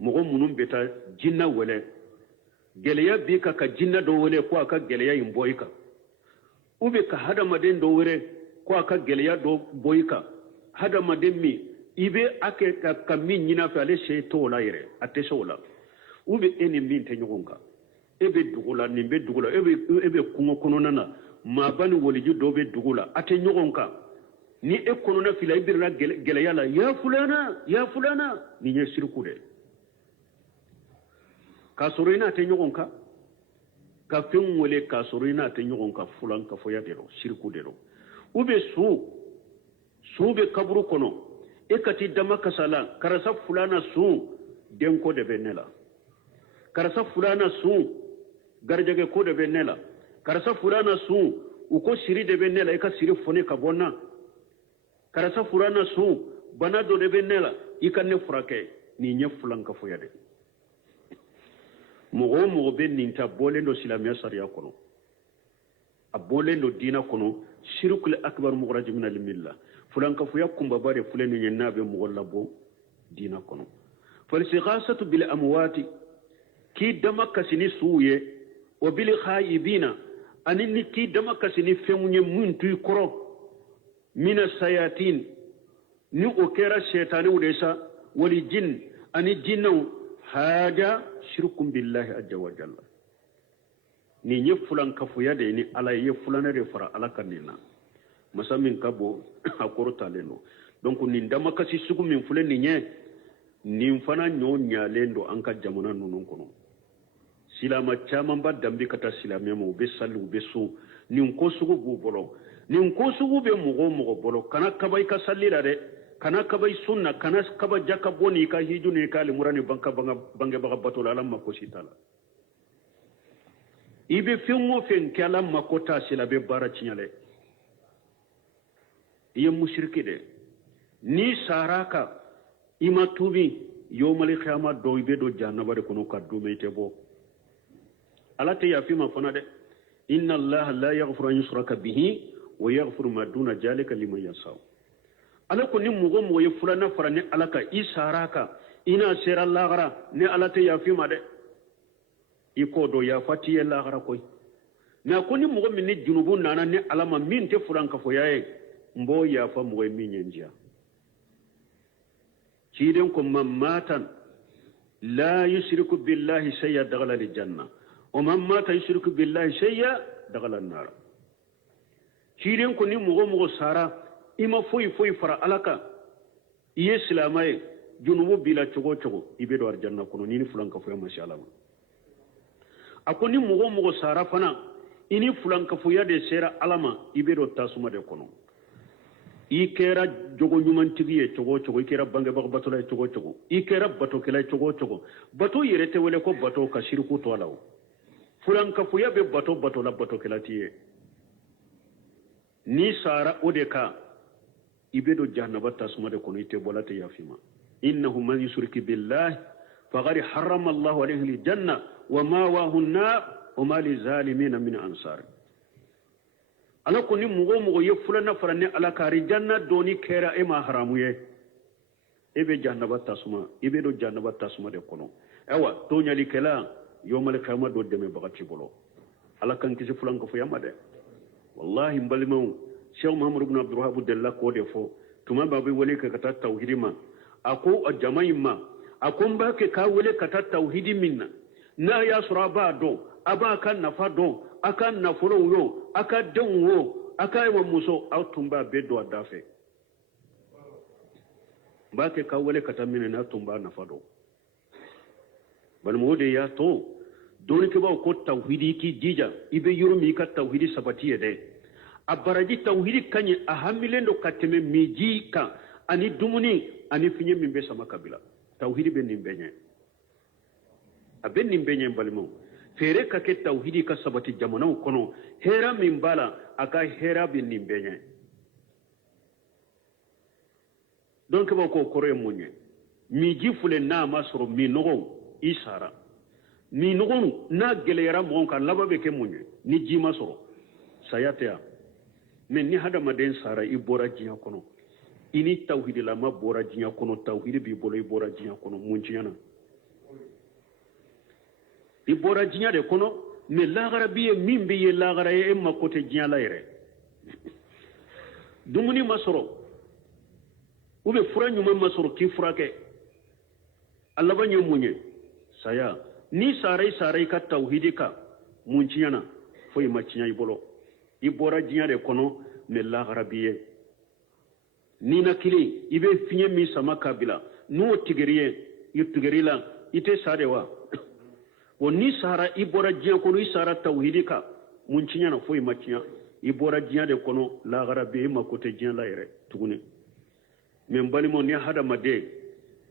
mogo munum beta jinna wele geleya bi ka jinna do wele ko aka geleya in boyka ube ka hada maden do wele ko aka geleya do boyka hada maden mi ibe ake ka min nyina fa le sey to la yere ate sola ube eni min te nyogonka ebe dugula ni be dugula ebe kungo kono nana ma bani woliju do be dugula ate nyogonka ni e kono na fila ibirna geleya la ya fulana ni nye sirku de kasurina te nyogonka ka fen wole kasurina te nyogonka fulan ka foya dero shirku dero ube su be kaburu kono e kati dama kasala karasa fulana su denko de benela karasa fulana su garjage ko de benela karasa fulana su uko siri de benela e ka siri fone ka bonna karasa fulana su banado de benela ikanne furake ni nye fulan ka foya de mogo ben ninta bolendo silamiya sariya kono a bolendo dina kono shirkul akbar mukhraj min al milla fulan ka fuya kumba bare fulen ni nabe mo labo dina kono fal sighasatu bil amwati ki dama kasini suye o bil khaybina anini ki dama kasini femunye muntu koro min sayatin ni o kera shaytani udesa wali jin ani jinnu haja shirkum billahi azza wa jalla ni nye fulan kafuya de ni ala ye fulana re fara ala kanina masamin kabo akorta leno donc ni ndama kasi sugu min fulen ni nye nin fana ɲo ɲalen do an ka jamana ninnu kɔnɔ silama caman ba dambe ka taa silamɛ ma u bɛ sali u bɛ so nin ko sugu b'u bolo nin ko sugu bɛ mɔgɔ o mɔgɔ bolo kana kaba i ka sali la dɛ kana kaba i sunna kana kaba ja ka bɔ n'i ka hiju n'i ka limura ni bangebaga bato la ala mako si t'a la i bɛ fɛn o fɛn kɛ ala mako t'a si la a bɛ baara tiɲɛ dɛ i ye musiriki dɛ n'i sara kan i ma tuubi yomali kiyama dɔw i bɛ don jahanaba de kɔnɔ ka don i tɛ bɔ ala tɛ yafi ma fana dɛ inna allaha la yaghfiru an yushraka bihi wa yaghfiru ma duna zalika liman yasha ala ko ni mɔgɔ mɔgɔ ye fulana fara ni ala ka i sara kan i n'a sera lagara ni ala tɛ yafi ma dɛ i k'o dɔn yafa t'i ye lagara koyi nka ko ni mɔgɔ min ni junubu nana ni ala ma min tɛ furankafoya ye n b'o yafa mɔgɔ ye min ye n diya ciden ko man matan la yushriku billahi shay'a daghala li janna wa man mata yushriku billahi shay'a daghala an-nar ciden ko ni mɔgɔ mɔgɔ sara i ma foyi foyi fara ala kan i ye silama ye junubu bila cogo cogo i bɛ don arjanna kɔnɔ ni fulankafoya ma se ala ma a ko ni mɔgɔ mɔgɔ sara fana i ni fulankafoya de sera ala ma i bɛ don tasuma de kɔnɔ i kɛra jogo ɲumantigi ye cogo cogo i kɛra bangebaga batola ye cogo cogo i kɛra batokɛla ye cogo cogo bato yɛrɛ tɛ wele ko bato ka siriku to a la o fulankafoya bɛ bato la batokɛla t'i ye ni sara o de kan i bɛ don jahanaba tasuma de kɔnɔ i tɛ bɔla tɛ yafi ma innahu man yushriki billahi faqad harrama allahu alayhi aljanna wa mawahu an-nar wa ma lizalimina min ansar ala ko ni mɔgɔ mɔgɔ ye fulana fara ni ala ka janna doni kɛra e ma haramu ye e bɛ jahanaba tasuma i bɛ don jahanaba tasuma de kɔnɔ ayiwa tɔɲalikɛla yɔmal kiyama dɔ dɛmɛbaga t'i bolo ala kan kisi fulankafoya ma dɛ wallahi n balimaw sheikh muhammad ibn abdurrahman della k'o de fɔ tuma b'a bɛ wele ka taa tawhidi ma a ko a jama in ma a ko n b'a kɛ k'a wele ka taa tawhidi min na n'a y'a sɔrɔ a b'a dɔn a b'a ka nafa dɔn a ka nafolow yo a ka denw wo a ka wa muso aw tun b'a bɛɛ don a da fɛ n b'a kɛ k'a wele ka taa min n'a tun b'a nafa dɔn balimaw de y'a to dɔɔnikɛbaw ko tawhidi k'i jija i bɛ yɔrɔ min i ka tawhidi sabati ye dɛ a baraji tawhidi ka ɲi a hamilen don ka tɛmɛ miji kan ani dumuni ani fiɲɛ min bɛ sama kabila tawhidi bɛ nin bɛɛ ɲɛ a bɛ nin bɛɛ ɲɛ balimaw feere ka kɛ tawhidi ka sabati jamanaw kɔnɔ hɛra min b'a la a ka hɛra bɛ nin bɛɛ ɲɛ dɔɔnikɛbaw k'o kɔrɔ ye mun ye miji fule n'a ma sɔrɔ minɔgɔw i sara minɔgɔw n'a gɛlɛyara mɔgɔw kan laban bɛ kɛ mun ye ni ji ma sɔrɔ saya tɛ yan mɛ ni hadamaden sara i bɔra diɲɛ kɔnɔ i ni tawhidilama bɔra diɲɛ kɔnɔ tawhidi b'i bolo i bɔra diɲɛ kɔnɔ mun tiɲɛ na i bɔra diɲɛ de kɔnɔ mɛ lagara b'i ye min b'i ye lagara ye e mako tɛ diɲɛ la yɛrɛ dumuni ma sɔrɔ ou bien fura ɲuman ma sɔrɔ k'i furakɛ a laban ye mun ye saya ni sara i ka tawhidi kan mun tiɲɛ na foyi ma tiɲɛ i bolo i bɔra diɲɛ de kɔnɔ mɛ lagara b'i ye ni na kili i bɛ fiɲɛ min sama k'a bila n'o tigɛri ye i tigɛri la i tɛ sa de wa o ni sara i bɔra diɲɛ kɔnɔ i sara tawhidi kan mun tiɲɛ na foyi ma tiɲɛ i bɔra diɲɛ de kɔnɔ lagara b'i ye e mako tɛ diɲɛ la yɛrɛ tuguni mɛ n balimaw ni hadamaden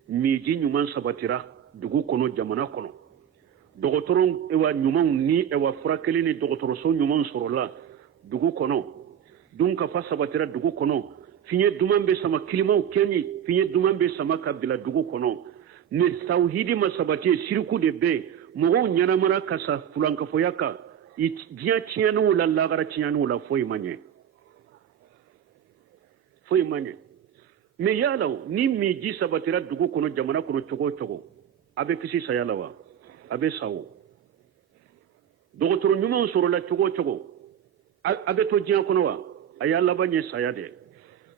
miji ɲuman sabatira dugu kɔnɔ jamana kɔnɔ dɔgɔtɔrɔ ɲumanw ni furakɛli ni dɔgɔtɔrɔso ɲuman sɔrɔla dugu kɔnɔ dunkafa sabatira dugu kɔnɔ fiɲɛ duman bɛ sama kilimaw kɛɲi fiɲɛ duman bɛ sama ka bila dugu kɔnɔ ni tawhidi ma sabati ye siriku de bɛ yen mɔgɔw ɲɛnamara ka sa fulankafoya kan diɲɛ tiɲɛniw la lagara tiɲɛniw la foyi ma ɲɛ foyi ma ɲɛ mɛ yala ni miji sabatira dugu kɔnɔ jamana kɔnɔ cogo o cogo a bɛ kisi saya la wa a bɛ sa o dɔgɔtɔrɔ ɲumanw sɔrɔla cogo o cogo a bɛ to diɲɛ kɔnɔ wa a y'a laban ye saya de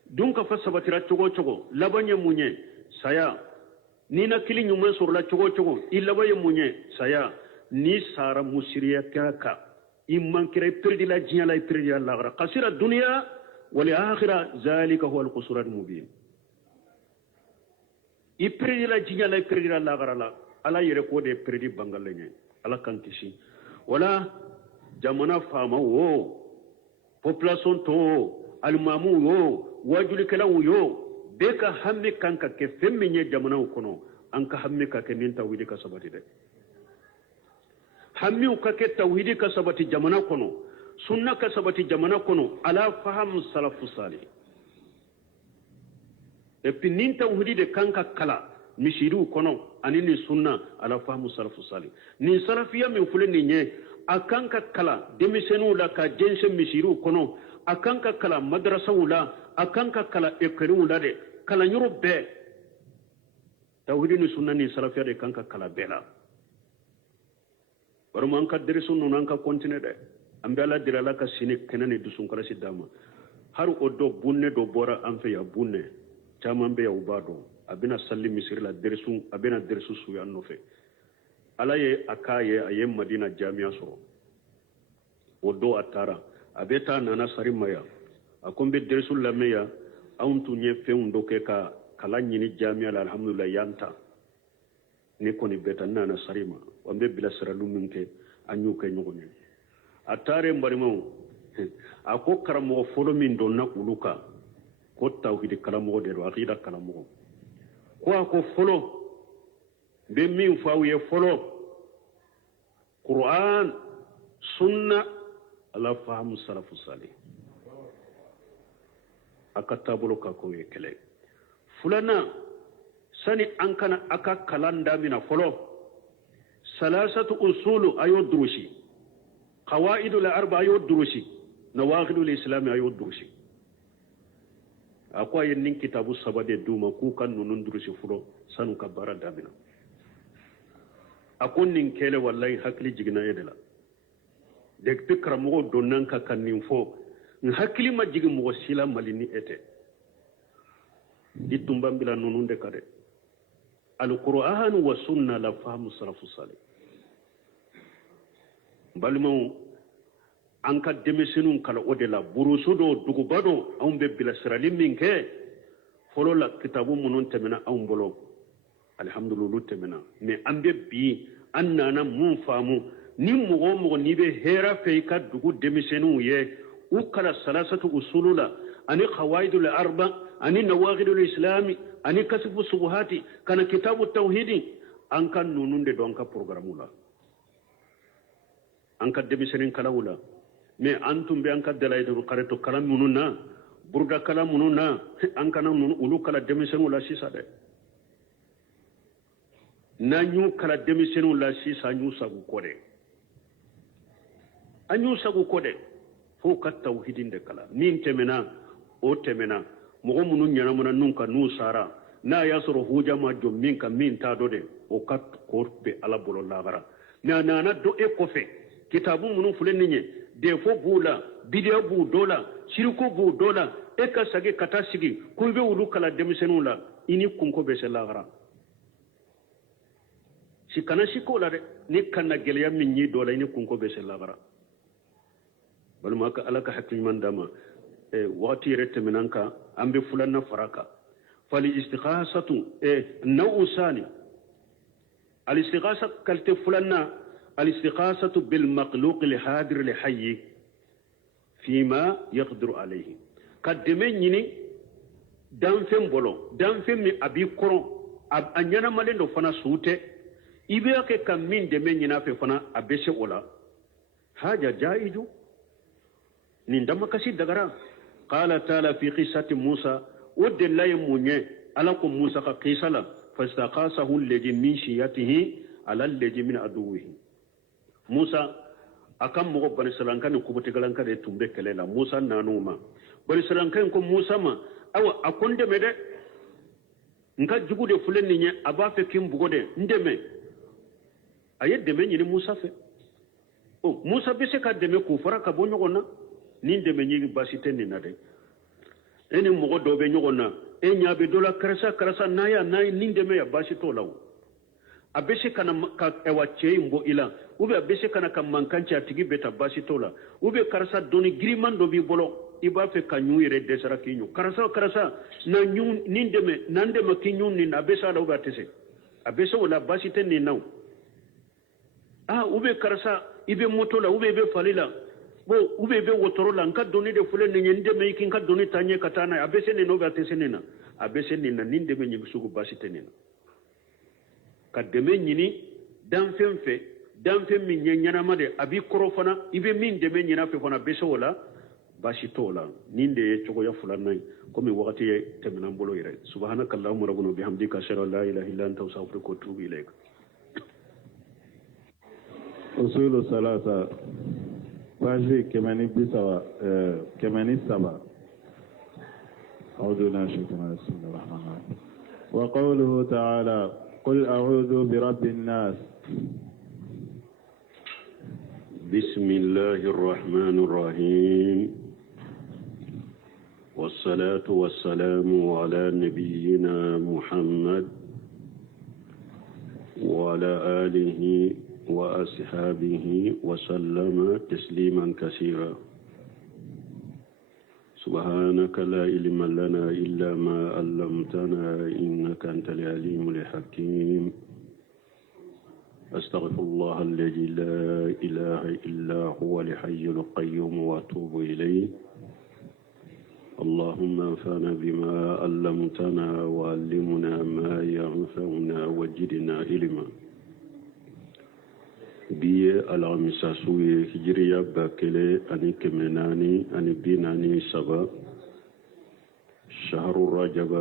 dunkafa sabatira cogo o cogo laban ye mun ye saya ni na kili ɲuman sɔrɔla cogo o cogo i laban ye mun ye saya ni sara musiriya kɛ kan i man kɛra i peredila diɲɛ la i peredila lagara kasira duniya wali akhira zalika huwa al-khusran mubin i perdi la jinya la perdi la lagara la ala yere ko de perdi bangalenye ala kan kisi wala jamana fama wo population to almamu wo wajuli kala wo be ka hamme kanka ke femminye jamana kono an ka hamme ka ke nin tawhidi ka sabati de hammi ka ke tawhidi ka sabati jamana kono sunna ka sabati jamana kono ala faham salafu salih e nin tawhidi de kanka kala mishiru kono anini sunna ala fahmu salafu salih ni salafiya min fulani nye akanka kala demisenu la ka jense mishiru kono akanka kala madrasa wula akanka kala ekeri wula de kala nyuro be tawhidi ni sunna ni salafiya de kanka kala bela baruma anka derisu nuna anka kontine de ambe ala dirala ka sini kenani dusun kala sidama haru odo bunne do bora amfe ya bunne caman be ya ubado abina salli misir la derisu abina derisu su ya nofe ala ye akaye aye madina jamia so odo atara abeta nana sarimaya akombe derisu la meya auntu nye feundo ke ka kala nyini jamia la alhamdulillah yanta ni koni beta nana sarima wambe bila siralu minke anyuke nyogoni atare mbarimo ako karamo folo min donna uluka ko tawhid kalamo de aqida kalamo ko folo be min faawiye folo Qur'an sunna ala fahmu salafu salih akatabulu ka ko yekele fulana sani ankana aka kalanda mina folo salasatu usulu ayo durushi qawaidu la arba ayo durushi nawaqidu al-islam ayo durushi akwa yin nin kitabu sabade duma ku kan nunun durushi fulo sanu ka bara damina akon nin kele wallahi hakli jigna yedela dek tikra mo donnan ka kan nin fo hakli ma jigi mo sila malini ete ditumba bila nunun de kade al-qur'an wa sunna la fahmu salafu salih balmo anka demesenun kala odela burusudo dugubado ambe bila sirali minke folo la kitabu munun temena ambolo alhamdulillah temena ne ambe bi annana mun famu ni mugo ni be hera fe ka dugu demesenun ye ukala salasatu usulula ani qawaidul arba ani nawaqidul islami ani kasbu subuhati kana kitabu tauhidi anka nununde donka programula anka demesenin kala wula mais antum be anka dalaydu qareto kala mununa burda kala mununa anka na ulu kala demisenu la sisa de nanyu kala demisenu la sisa nyu sagu kode anyu sagu kode fo ka tawhidin de kala nin temena o temena mogo munu nyana mona nunka nu sara na yasoro hujama jo minka min ta do de o kat korbe ala bolo lagara na do e kofe kitabu munu fuleni nye defo bula bidia bu dola shiriko bu dola e ka sage kata sigi kulbe wulu kala demisenu la ini kunko be se lagara sikana shiko la de ni kanna geleya min ni dola ini kunko be se lagara balma ka alaka hakki mandama wati rete minanka ambe fulanna faraka fali istighasatu nawu sani al istighasa kalte fulanna الاستغاثة بالمخلوق الحاضر الحي فيما يقدر عليه قدمني دام فين بولو دام فين مي ابي كورون انيانا مالندو فنا سوته يبيك كم من دمني نافي فنا ابيسه ولا حاجه جائز نندم كسي دغرا قال تعالى في قصه موسى ود لا يمني علىكم موسى قيسلا فاستغاثه الذي من شيته على الذي من عدوه Musa akan mogo bani salanka ni kubuti galanka de tumbe kelela Musa nanuma bani salanka ko Musa ma awa akonde mede nka jugu de fulen ni aba fe kim bugo de ndeme aye deme ni Musa fe o Musa be se ka deme ku fara ka bonyo gona ni deme ni basite ni na de eni mogo do be nyogona e nya be dola karasa naya nay ni deme ya basito lawo abese kana ka ewa chei mbo ila ube abese kana ka mankancha tigi beta basitola ube karasa doni griman do bi bolo iba fe kanyu ire desara kinyu karasa na nyu nindeme nandema kinyu ni abesa da ubatese abesa wala basite ni naw ube karasa ibe moto la ube be falila bo ube be wotoro la nka doni de fule ni ndeme ikin ka doni tanye katana abese ni no batese ni na abese ni na nindeme nyi sugu basite ni na kademe nyini dan fem min nyana made abi korofana ibe min deme nyina fe fona bese wala basitola ninde chogo ya fulana komi wakati ya temina mbolo ire subhanakallahumma rabbuna bihamdika ashhadu an la ilaha illa anta astaghfiruka wa atubu ilaik usulu salasa paji kemani saba أعوذ بالله من الشيطان الرجيم بسم الله الرحمن الرحيم وقوله تعالى قل أعوذ برب الناس بسم الله الرحمن الرحيم والصلاة والسلام على نبينا محمد وعلى آله وأصحابه وسلم تسليما كثيرا سبحانك لا علم لنا إلا ما علمتنا إنك أنت العليم الحكيم أستغفر الله الذي لا إله إلا هو الحي القيوم وأتوب إليه اللهم انفعنا بما علمتنا وعلمنا ما ينفعنا وزدنا علما بي الغمساسوي هجريا باكلي أني كمناني أني بيناني سبا شهر الرجب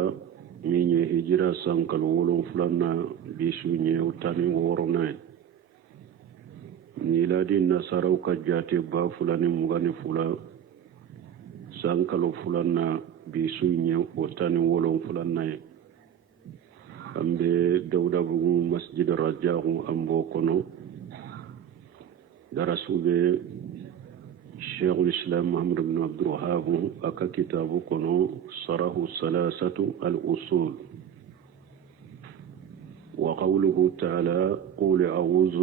ميني هجرا سانكال ولون فلانا بيسوني وتاني ورناي ميلادي نصارو كجاتي با فلاني مغاني فلا سانكالو فلانا بيسوني وتاني ولون فلانا أمبي دودا بغو مسجد الرجاء أمبو كونو درسوا شيخ الإسلام محمد بن عبد الوهاب أكا كتابه كنو صره الثلاثة الأصول وقوله تعالى قول أعوذ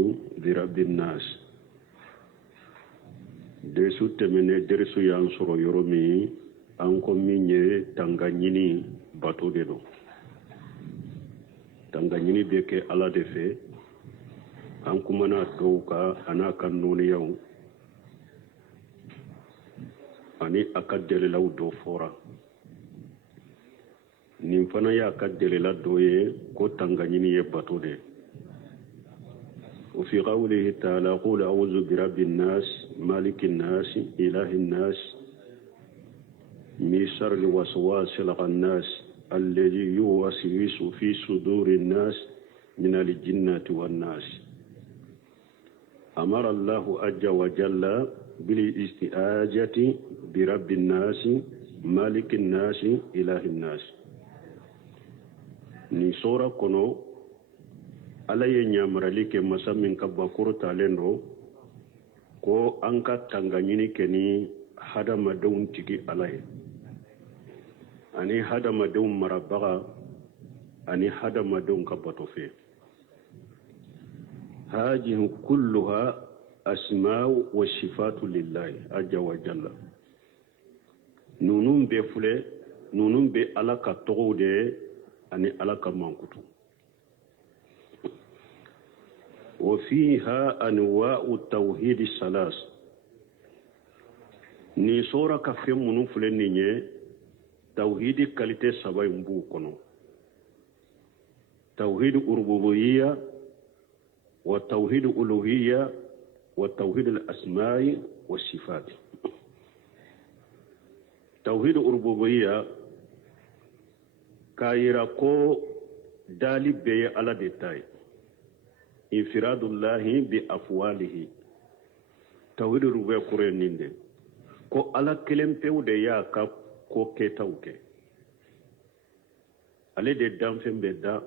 برب الناس درسوا تمنى درسوا ينصر يرمي أنكم من تنغنيني باتو دينو تنغنيني بيكي على دفي أنكمنا توكا أنا كنوني يوم ani akaddele law do fora nin fana ya akaddele la do ye ko tanganyini ye bato de وفي قوله تعالى قل أعوذ برب الناس مالك الناس إله الناس من شر الوسواس الخناس الذي يوسوس في صدور الناس من الجنة والناس أمر الله عز وجل بالاستعاذة برب الناس مالك الناس إله الناس ni sora kono ala ye nyamrali ke masamin kabakuru talendo ko anka tanganyini keni hada madon tigi alay ani hada madon marabaga ani hada madon kabato fe هذه كلها أسماء وصفات لله عز وجل نونم بفله نونم بألاك تغودي أني ألاك مانكتو وفيها أنواع التوحيد الثلاث ni sora ka fe munu fule ninye tawhidi kalite saba mbu kono tawhid urububiyya wa tawhid uluhiyya wa tawhid al-asma'i wa sifat tawhid urububiyya kayira ko dalibe ala detay infiradullahi bi afwalihi tawhid urububiyya kure ninde ko ala kelempew de ya ka ko ketawke ale de damfen be da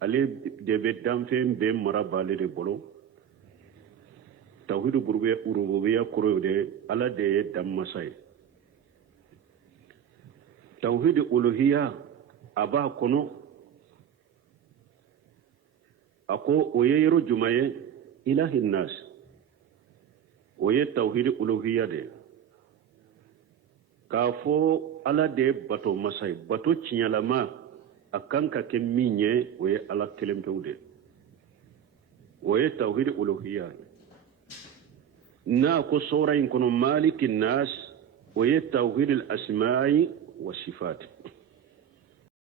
ale de be damfen be marabale de bolo tawhid urububiyya kuro de ala de dammasay tawhid uluhiyya aba kono ako oyeyro jumaye ilahin nas oye tawhid uluhiyya de k'a fɔ ala de ye bato masa ye bato tiɲɛlama a kan ka kɛ min ye o ye ala kelen pewu de o ye tawhid uluhiyya n'a ko sura in kɔnɔ maliki nas o ye tawhid al asma'i wa sifat